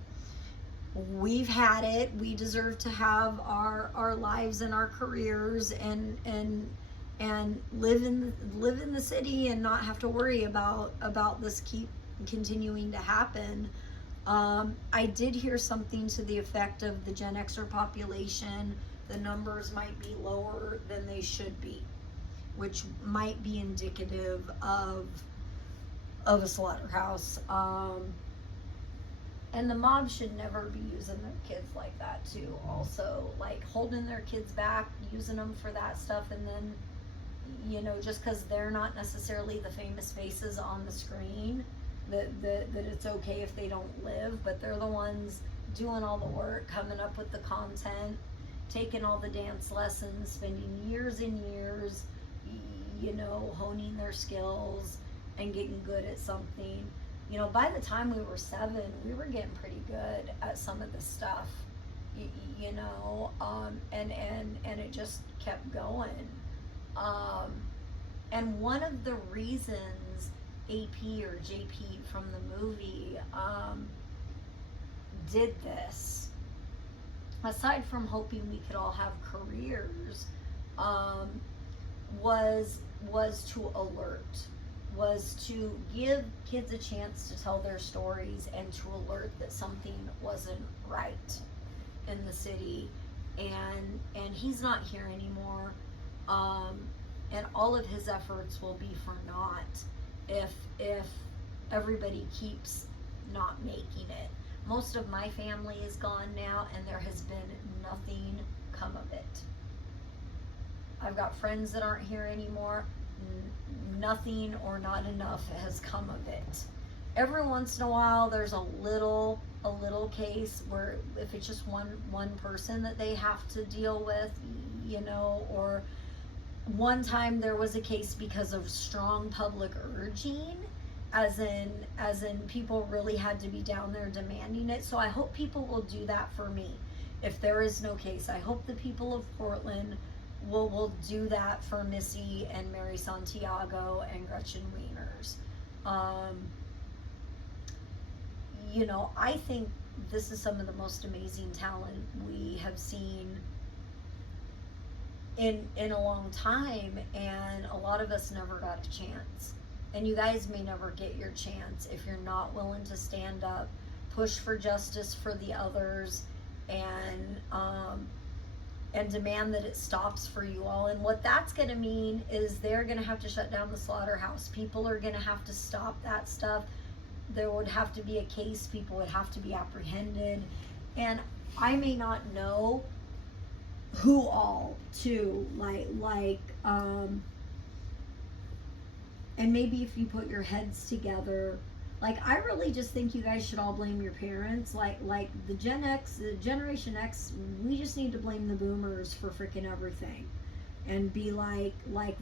we've had it, we deserve to have our lives and our careers and live in the city and not have to worry about this keep continuing to happen. I did hear something to the effect of the Gen Xer population, the numbers might be lower than they should be, which might be indicative of a slaughterhouse. And the mob should never be using their kids like that too. Also, like holding their kids back, using them for that stuff, and then, just because they're not necessarily the famous faces on the screen, that it's okay if they don't live, but they're the ones doing all the work, coming up with the content, taking all the dance lessons, spending years and years, honing their skills and getting good at something. By the time we were 7, we were getting pretty good at some of the stuff, and it just kept going. And one of the reasons AP or JP from the movie did this, aside from hoping we could all have careers, was to alert, was to give kids a chance to tell their stories and to alert that something wasn't right in the city. And he's not here anymore, and all of his efforts will be for naught if everybody keeps not making it. Most of my family is gone now, and there has been nothing come of it. I've got friends that aren't here anymore. Nothing or not enough has come of it. Every once in a while there's a little case where if it's just one person that they have to deal with, or one time there was a case because of strong public urging, as in people really had to be down there demanding it. So I hope people will do that for me. If there is no case, I hope the people of Portland will do that for Missy and Mary Santiago and Gretchen Wieners. I think this is some of the most amazing talent we have seen in a long time, and a lot of us never got a chance. And you guys may never get your chance if you're not willing to stand up, push for justice for the others, and demand that it stops for you all. And what that's going to mean is they're going to have to shut down the slaughterhouse. People are going to have to stop that stuff. There would have to be a case. People would have to be apprehended. And I may not know who all too, and maybe if you put your heads together, like, I really just think you guys should all blame your parents. Like the Gen X, the Generation X, we just need to blame the boomers for freaking everything. And be like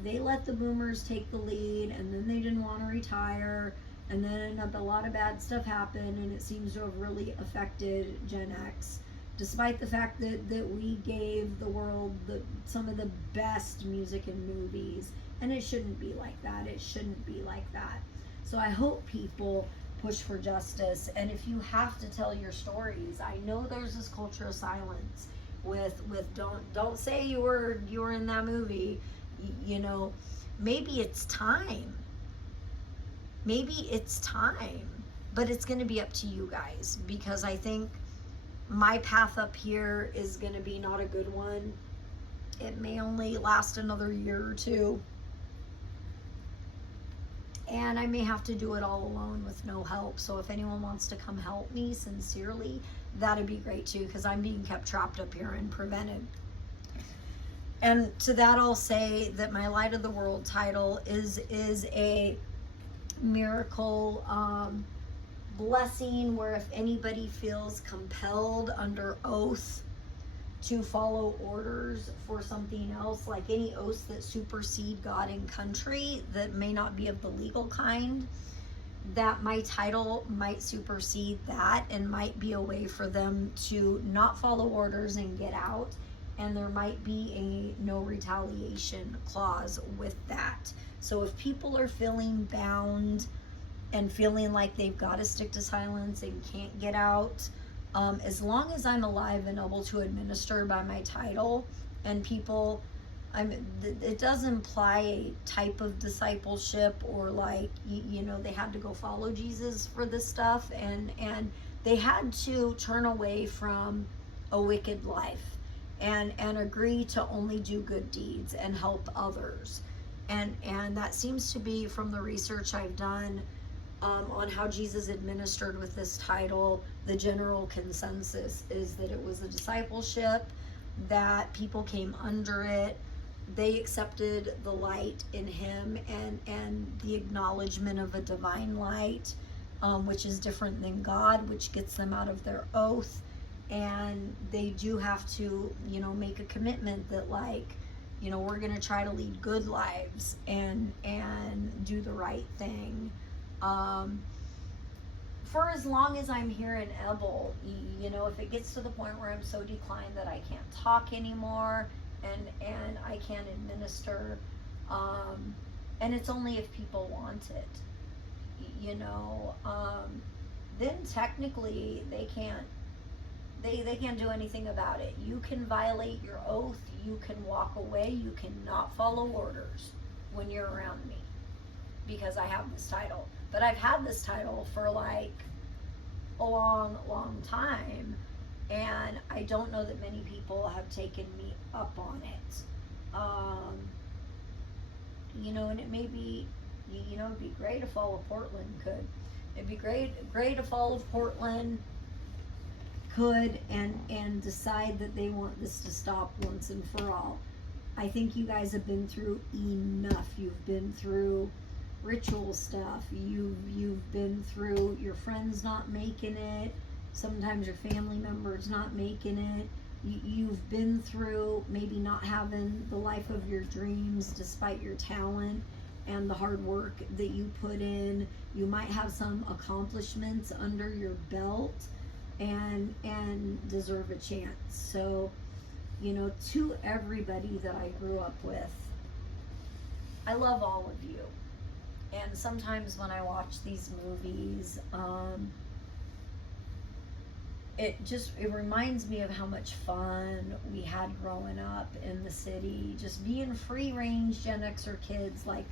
they let the boomers take the lead, and then they didn't want to retire, and then a lot of bad stuff happened, and it seems to have really affected Gen X. Despite the fact that we gave the world some of the best music and movies. And it shouldn't be like that. It shouldn't be like that. So I hope people push for justice. And if you have to tell your stories, I know there's this culture of silence with don't say you were in that movie. You know, maybe it's time. Maybe it's time. But it's going to be up to you guys, because I think my path up here is going to be not a good one. It may only last another year or two. And I may have to do it all alone with no help. So if anyone wants to come help me sincerely, that'd be great too, because I'm being kept trapped up here and prevented. And to that I'll say that my Light of the World title is a miracle blessing, where if anybody feels compelled under oath to follow orders for something else, like any oaths that supersede God and country that may not be of the legal kind, that my title might supersede that and might be a way for them to not follow orders and get out. And there might be a no retaliation clause with that. So if people are feeling bound and feeling like they've got to stick to silence and can't get out, as long as I'm alive and able to administer by my title, and people, it does imply a type of discipleship, or like, you know, they had to go follow Jesus for this stuff, and they had to turn away from a wicked life and agree to only do good deeds and help others. And that seems to be, from the research I've done, on how Jesus administered with this title, the general consensus is that it was a discipleship, that people came under it, they accepted the light in him, and the acknowledgement of a divine light, which is different than God, which gets them out of their oath. And they do have to, you know, make a commitment that, like, you know, we're going to try to lead good lives and do the right thing. For as long as I'm here in Ebel, you know, if it gets to the point where I'm so declined that I can't talk anymore and I can't administer, and it's only if people want it, you know, then technically they can't do anything about it. You can violate your oath, you can walk away, you cannot follow orders when you're around me, because I have this title. But I've had this title for like a long, long time, and I don't know that many people have taken me up on it. You know, and it may be, you know, it'd be great if all of Portland could. It'd be great if all of Portland could and decide that they want this to stop once and for all. I think you guys have been through enough. You've been through ritual stuff. You've been through your friends not making it, sometimes your family members not making it. You've been through maybe not having the life of your dreams despite your talent and the hard work that you put in. You might have some accomplishments under your belt and deserve a chance. So, you know, to everybody that I grew up with, I love all of you. And sometimes when I watch these movies, it reminds me of how much fun we had growing up in the city, just being free range Gen Xer kids. Like,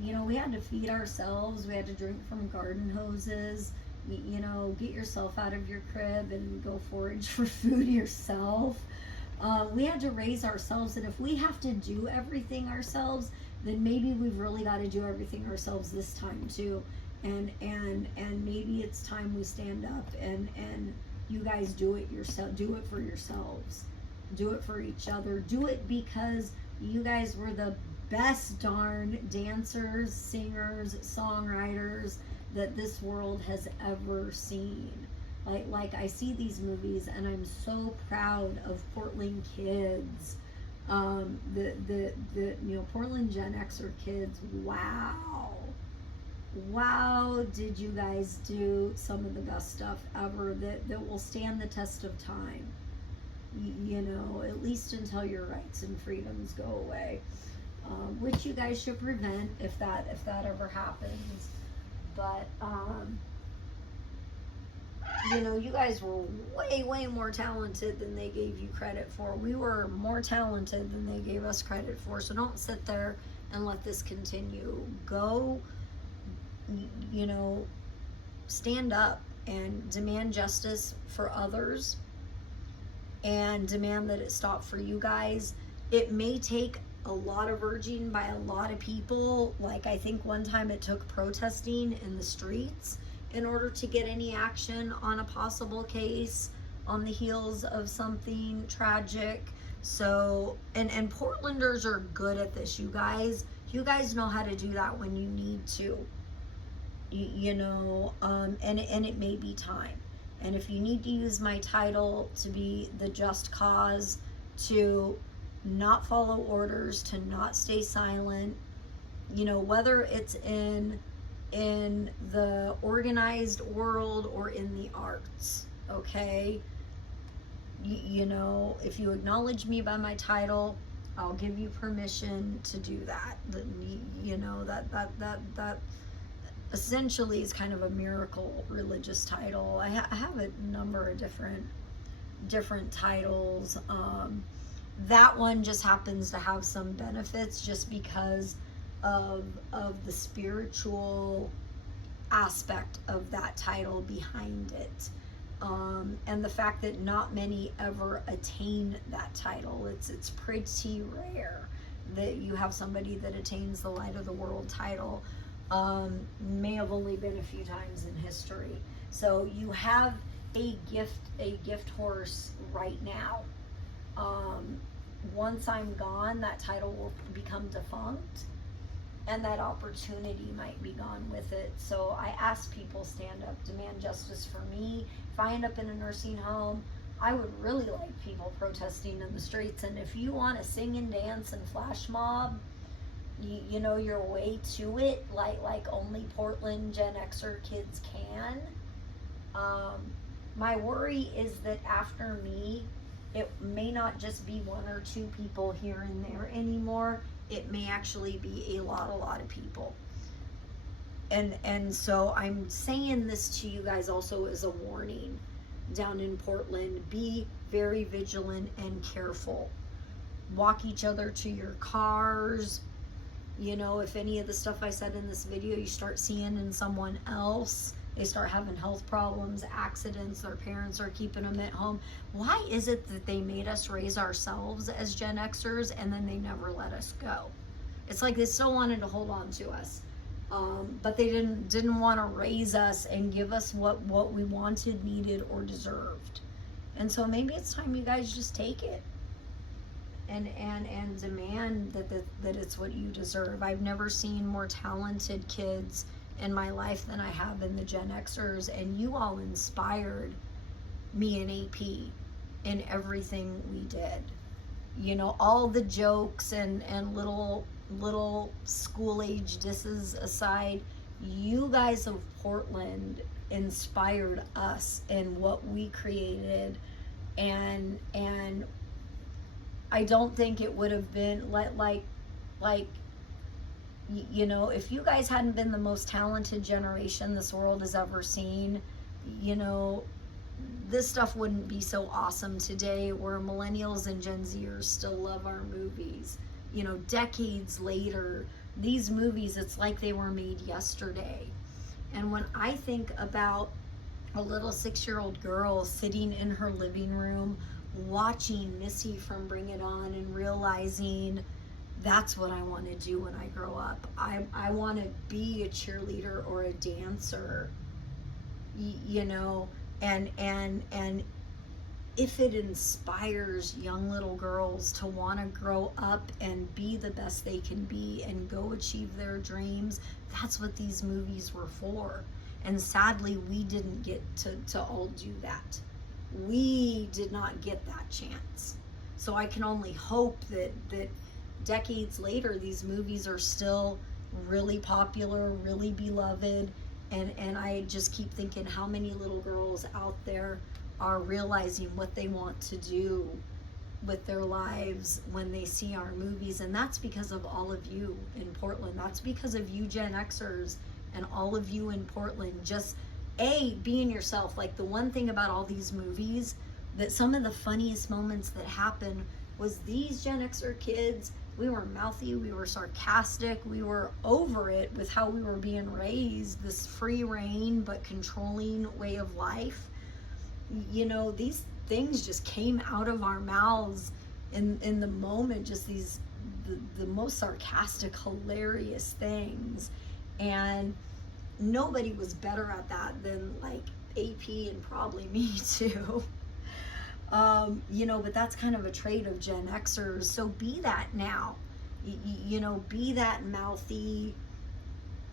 you know, we had to feed ourselves, we had to drink from garden hoses, you know, get yourself out of your crib and go forage for food yourself. We had to raise ourselves, and if we have to do everything ourselves, then maybe we've really got to do everything ourselves this time too. And maybe it's time we stand up and you guys do it yourself. Do it for yourselves. Do it for each other. Do it because you guys were the best darn dancers, singers, songwriters that this world has ever seen. Like I see these movies and I'm so proud of Portland kids. The you know, Portland Gen Xer kids. Wow, did you guys do some of the best stuff ever that will stand the test of time, you know, at least until your rights and freedoms go away, which you guys should prevent if that ever happens. But you know, you guys were way more talented than they gave you credit for. We were more talented than they gave us credit for, so don't sit there and let this continue. Go, you know, stand up and demand justice for others and demand that it stop for you guys. It may take a lot of urging by a lot of people. Like, I think one time it took protesting in the streets in order to get any action on a possible case on the heels of something tragic. So, and Portlanders are good at this, you guys. You guys know how to do that when you need to. You know, and it may be time. And if you need to use my title to be the just cause, to not follow orders, to not stay silent, you know, whether it's in the organized world or in the arts, okay? You know, if you acknowledge me by my title, I'll give you permission to do that. You know, that essentially is kind of a miracle religious title. I have a number of different titles. That one just happens to have some benefits just because of the spiritual aspect of that title behind it, and the fact that not many ever attain that title. It's pretty rare that you have somebody that attains the light of the world title. May have only been a few times in history. So you have a gift horse right now. Once I'm gone, that title will become defunct, and that opportunity might be gone with it. So I ask people, stand up, demand justice for me. If I end up in a nursing home, I would really like people protesting in the streets. And if you want to sing and dance and flash mob, you know your way to it, like only Portland Gen Xer kids can. My worry is that after me, it may not just be one or two people here and there anymore. It may actually be a lot of people. And so I'm saying this to you guys also as a warning down in Portland. Be very vigilant and careful. Walk each other to your cars. You know, if any of the stuff I said in this video you start seeing in someone else, they start having health problems, accidents, their parents are keeping them at home. Why is it that they made us raise ourselves as Gen Xers and then they never let us go? It's like they still wanted to hold on to us, but they didn't want to raise us and give us what we wanted, needed, or deserved. And so maybe it's time you guys just take it and demand that it's what you deserve. I've never seen more talented kids in my life than I have in the Gen Xers, and you all inspired me and AP in everything we did. You know, all the jokes and little school age disses aside, you guys of Portland inspired us in what we created, and I don't think it would have been like you know, if you guys hadn't been the most talented generation this world has ever seen, you know, this stuff wouldn't be so awesome today, where millennials and Gen Zers still love our movies. You know, decades later, these movies, it's like they were made yesterday. And when I think about a little 6-year-old girl sitting in her living room watching Missy from Bring It On and realizing that's what I want to do when I grow up. I want to be a cheerleader or a dancer, you know, and if it inspires young little girls to want to grow up and be the best they can be and go achieve their dreams, that's what these movies were for. And sadly, we didn't get to all do that. We did not get that chance. So I can only hope that decades later, these movies are still really popular, really beloved, and I just keep thinking how many little girls out there are realizing what they want to do with their lives when they see our movies. And that's because of all of you in Portland. That's because of you Gen Xers and all of you in Portland. Just being yourself. Like, the one thing about all these movies, that some of the funniest moments that happened was these Gen Xer kids, we were mouthy, we were sarcastic, we were over it with how we were being raised, this free reign but controlling way of life. You know, these things just came out of our mouths in the moment, just these the most sarcastic, hilarious things. And nobody was better at that than like AP and probably me too. You know, but that's kind of a trait of Gen Xers. So be that now. You know, be that mouthy.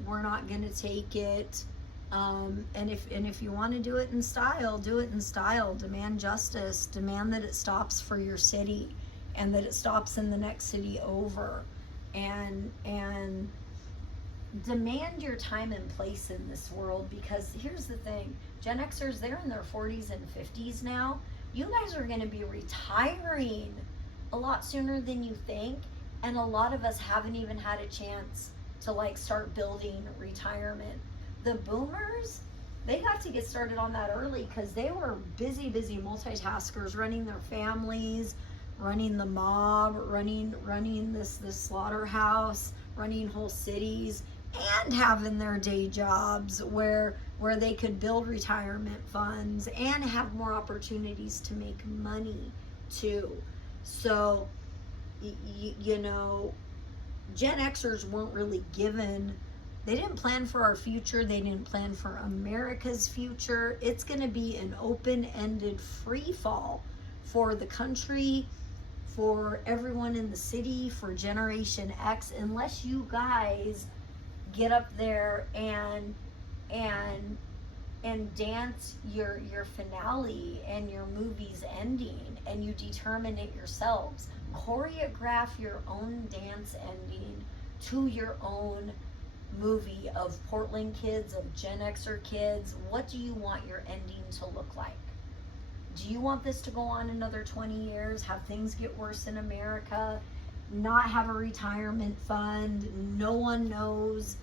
We're not gonna take it. And if you want to do it in style, do it in style. Demand justice. Demand that it stops for your city, and that it stops in the next city over. And demand your time and place in this world, because here's the thing. Gen Xers, they're in their 40s and 50s now. You guys are going to be retiring a lot sooner than you think. And a lot of us haven't even had a chance to like start building retirement. The boomers, they got to get started on that early because they were busy multitaskers, running their families, running the mob, running this slaughterhouse, running whole cities, and having their day jobs where they could build retirement funds and have more opportunities to make money too. So, you know, Gen Xers weren't really given, they didn't plan for our future. They didn't plan for America's future. It's going to be an open-ended free fall for the country, for everyone in the city, for Generation X, unless you guys get up there and dance your finale and your movie's ending, and you determine it yourselves. Choreograph your own dance ending to your own movie of Portland kids, of Gen Xer kids. What do you want your ending to look like? Do you want this to go on another 20 years, have things get worse in America, not have a retirement fund, no one knows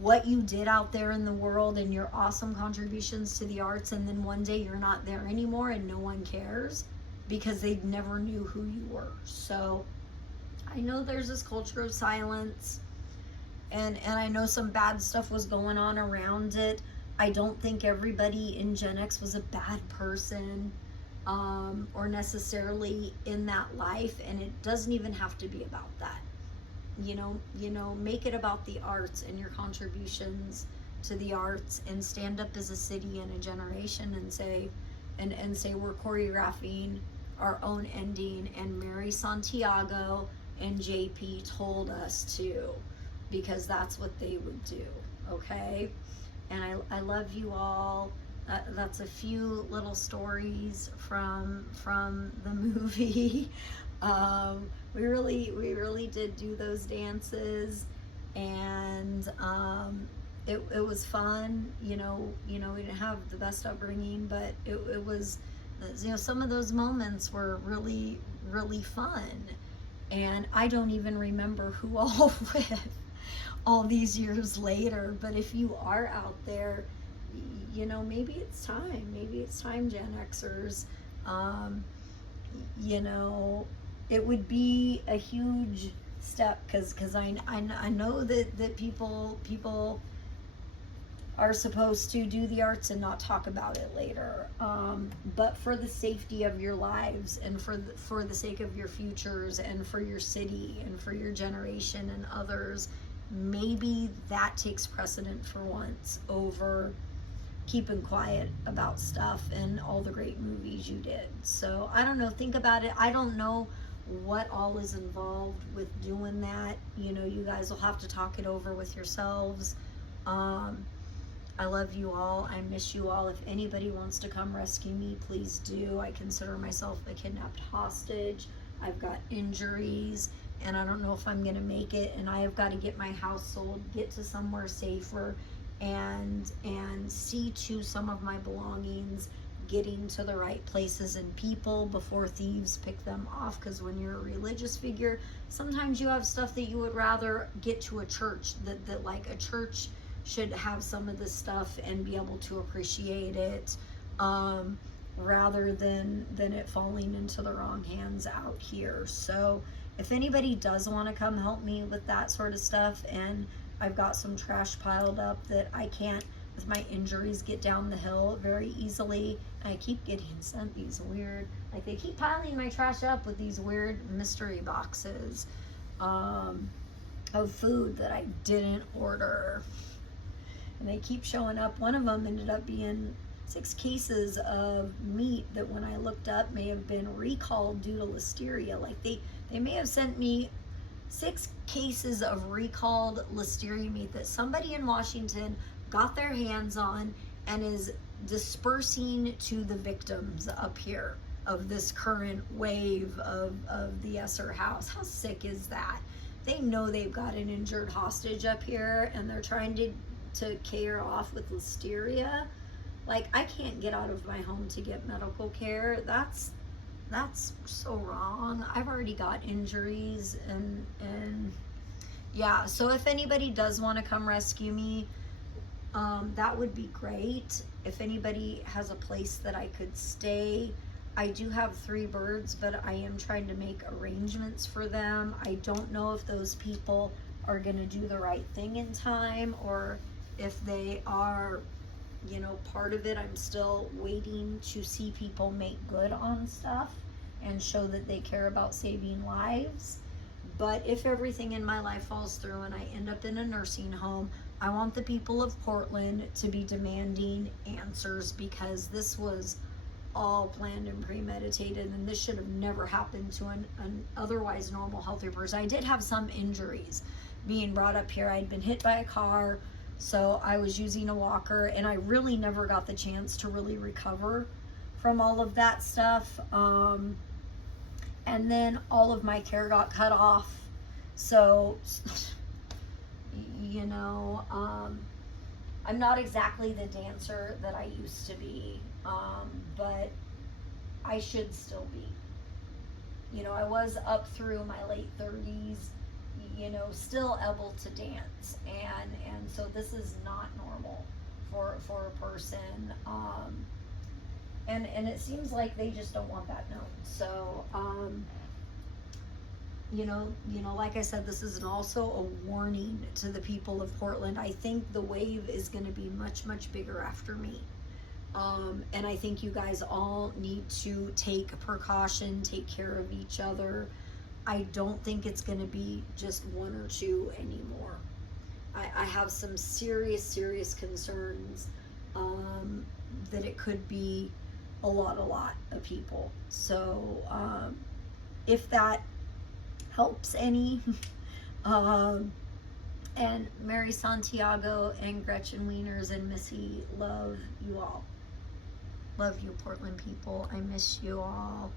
what you did out there in the world and your awesome contributions to the arts, and then one day you're not there anymore and no one cares because they never knew who you were? So I know there's this culture of silence, and I know some bad stuff was going on around it. I don't think everybody in Gen X was a bad person, or necessarily in that life, and it doesn't even have to be about that. You know, make it about the arts and your contributions to the arts, and stand up as a city and a generation and say we're choreographing our own ending, and Mary Santiago and JP told us to, because that's what they would do. Okay? And I love you all. That's a few little stories from the movie. We really did do those dances, and it was fun. You know, we didn't have the best upbringing, but it was, you know, some of those moments were really fun. And I don't even remember who all with all these years later. But if you are out there, you know, maybe it's time. Maybe it's time, Gen Xers. Um, you know, it would be a huge step because I know that people are supposed to do the arts and not talk about it later. But for the safety of your lives and for the sake of your futures and for your city and for your generation and others, maybe that takes precedent for once over keeping quiet about stuff and all the great movies you did. So I don't know, think about it. I don't know what all is involved with doing that. You know, you guys will have to talk it over with yourselves. I love you all. I miss you all. If anybody wants to come rescue me, please do. I consider myself a kidnapped hostage. I've got injuries and I don't know if I'm going to make it, and I have got to get my house sold, get to somewhere safer, and see to some of my belongings getting to the right places and people before thieves pick them off. Because when you're a religious figure, sometimes you have stuff that you would rather get to a church, that like a church should have some of this stuff and be able to appreciate it, rather than it falling into the wrong hands out here. So if anybody does want to come help me with that sort of stuff, and I've got some trash piled up that I can't, with my injuries, get down the hill very easily. I keep getting sent these weird, like they keep piling my trash up with these weird mystery boxes of food that I didn't order. And they keep showing up. One of them ended up being 6 cases of meat that when I looked up may have been recalled due to listeria. Like they may have sent me 6 cases of recalled listeria meat that somebody in Washington got their hands on and is dispersing to the victims up here of this current wave of the Esser house. How sick is that? They know they've got an injured hostage up here and they're trying to care off with listeria. Like, I can't get out of my home to get medical care. That's so wrong. I've already got injuries and yeah. So if anybody does want to come rescue me, that would be great. If anybody has a place that I could stay, I do have 3 birds, but I am trying to make arrangements for them. I don't know if those people are going to do the right thing in time, or if they are, you know, part of it. I'm still waiting to see people make good on stuff and show that they care about saving lives. But if everything in my life falls through and I end up in a nursing home, I want the people of Portland to be demanding answers, because this was all planned and premeditated, and this should have never happened to an otherwise normal, healthy person. I did have some injuries being brought up here. I'd been hit by a car, so I was using a walker, and I really never got the chance to really recover from all of that stuff. And then all of my care got cut off. So, you know, I'm not exactly the dancer that I used to be, but I should still be. You know, I was up through my late 30s, you know, still able to dance, and so this is not normal for a person, and it seems like they just don't want that known. So you know, like I said, this is also a warning to the people of Portland. I think the wave is going to be much, much bigger after me. And I think you guys all need to take precaution, take care of each other. I don't think it's going to be just 1 or 2 anymore. I have some serious concerns that it could be a lot of people. So if that helps any, and Mary Santiago and Gretchen Wieners and Missy, love you all. Love you, Portland people. I miss you all.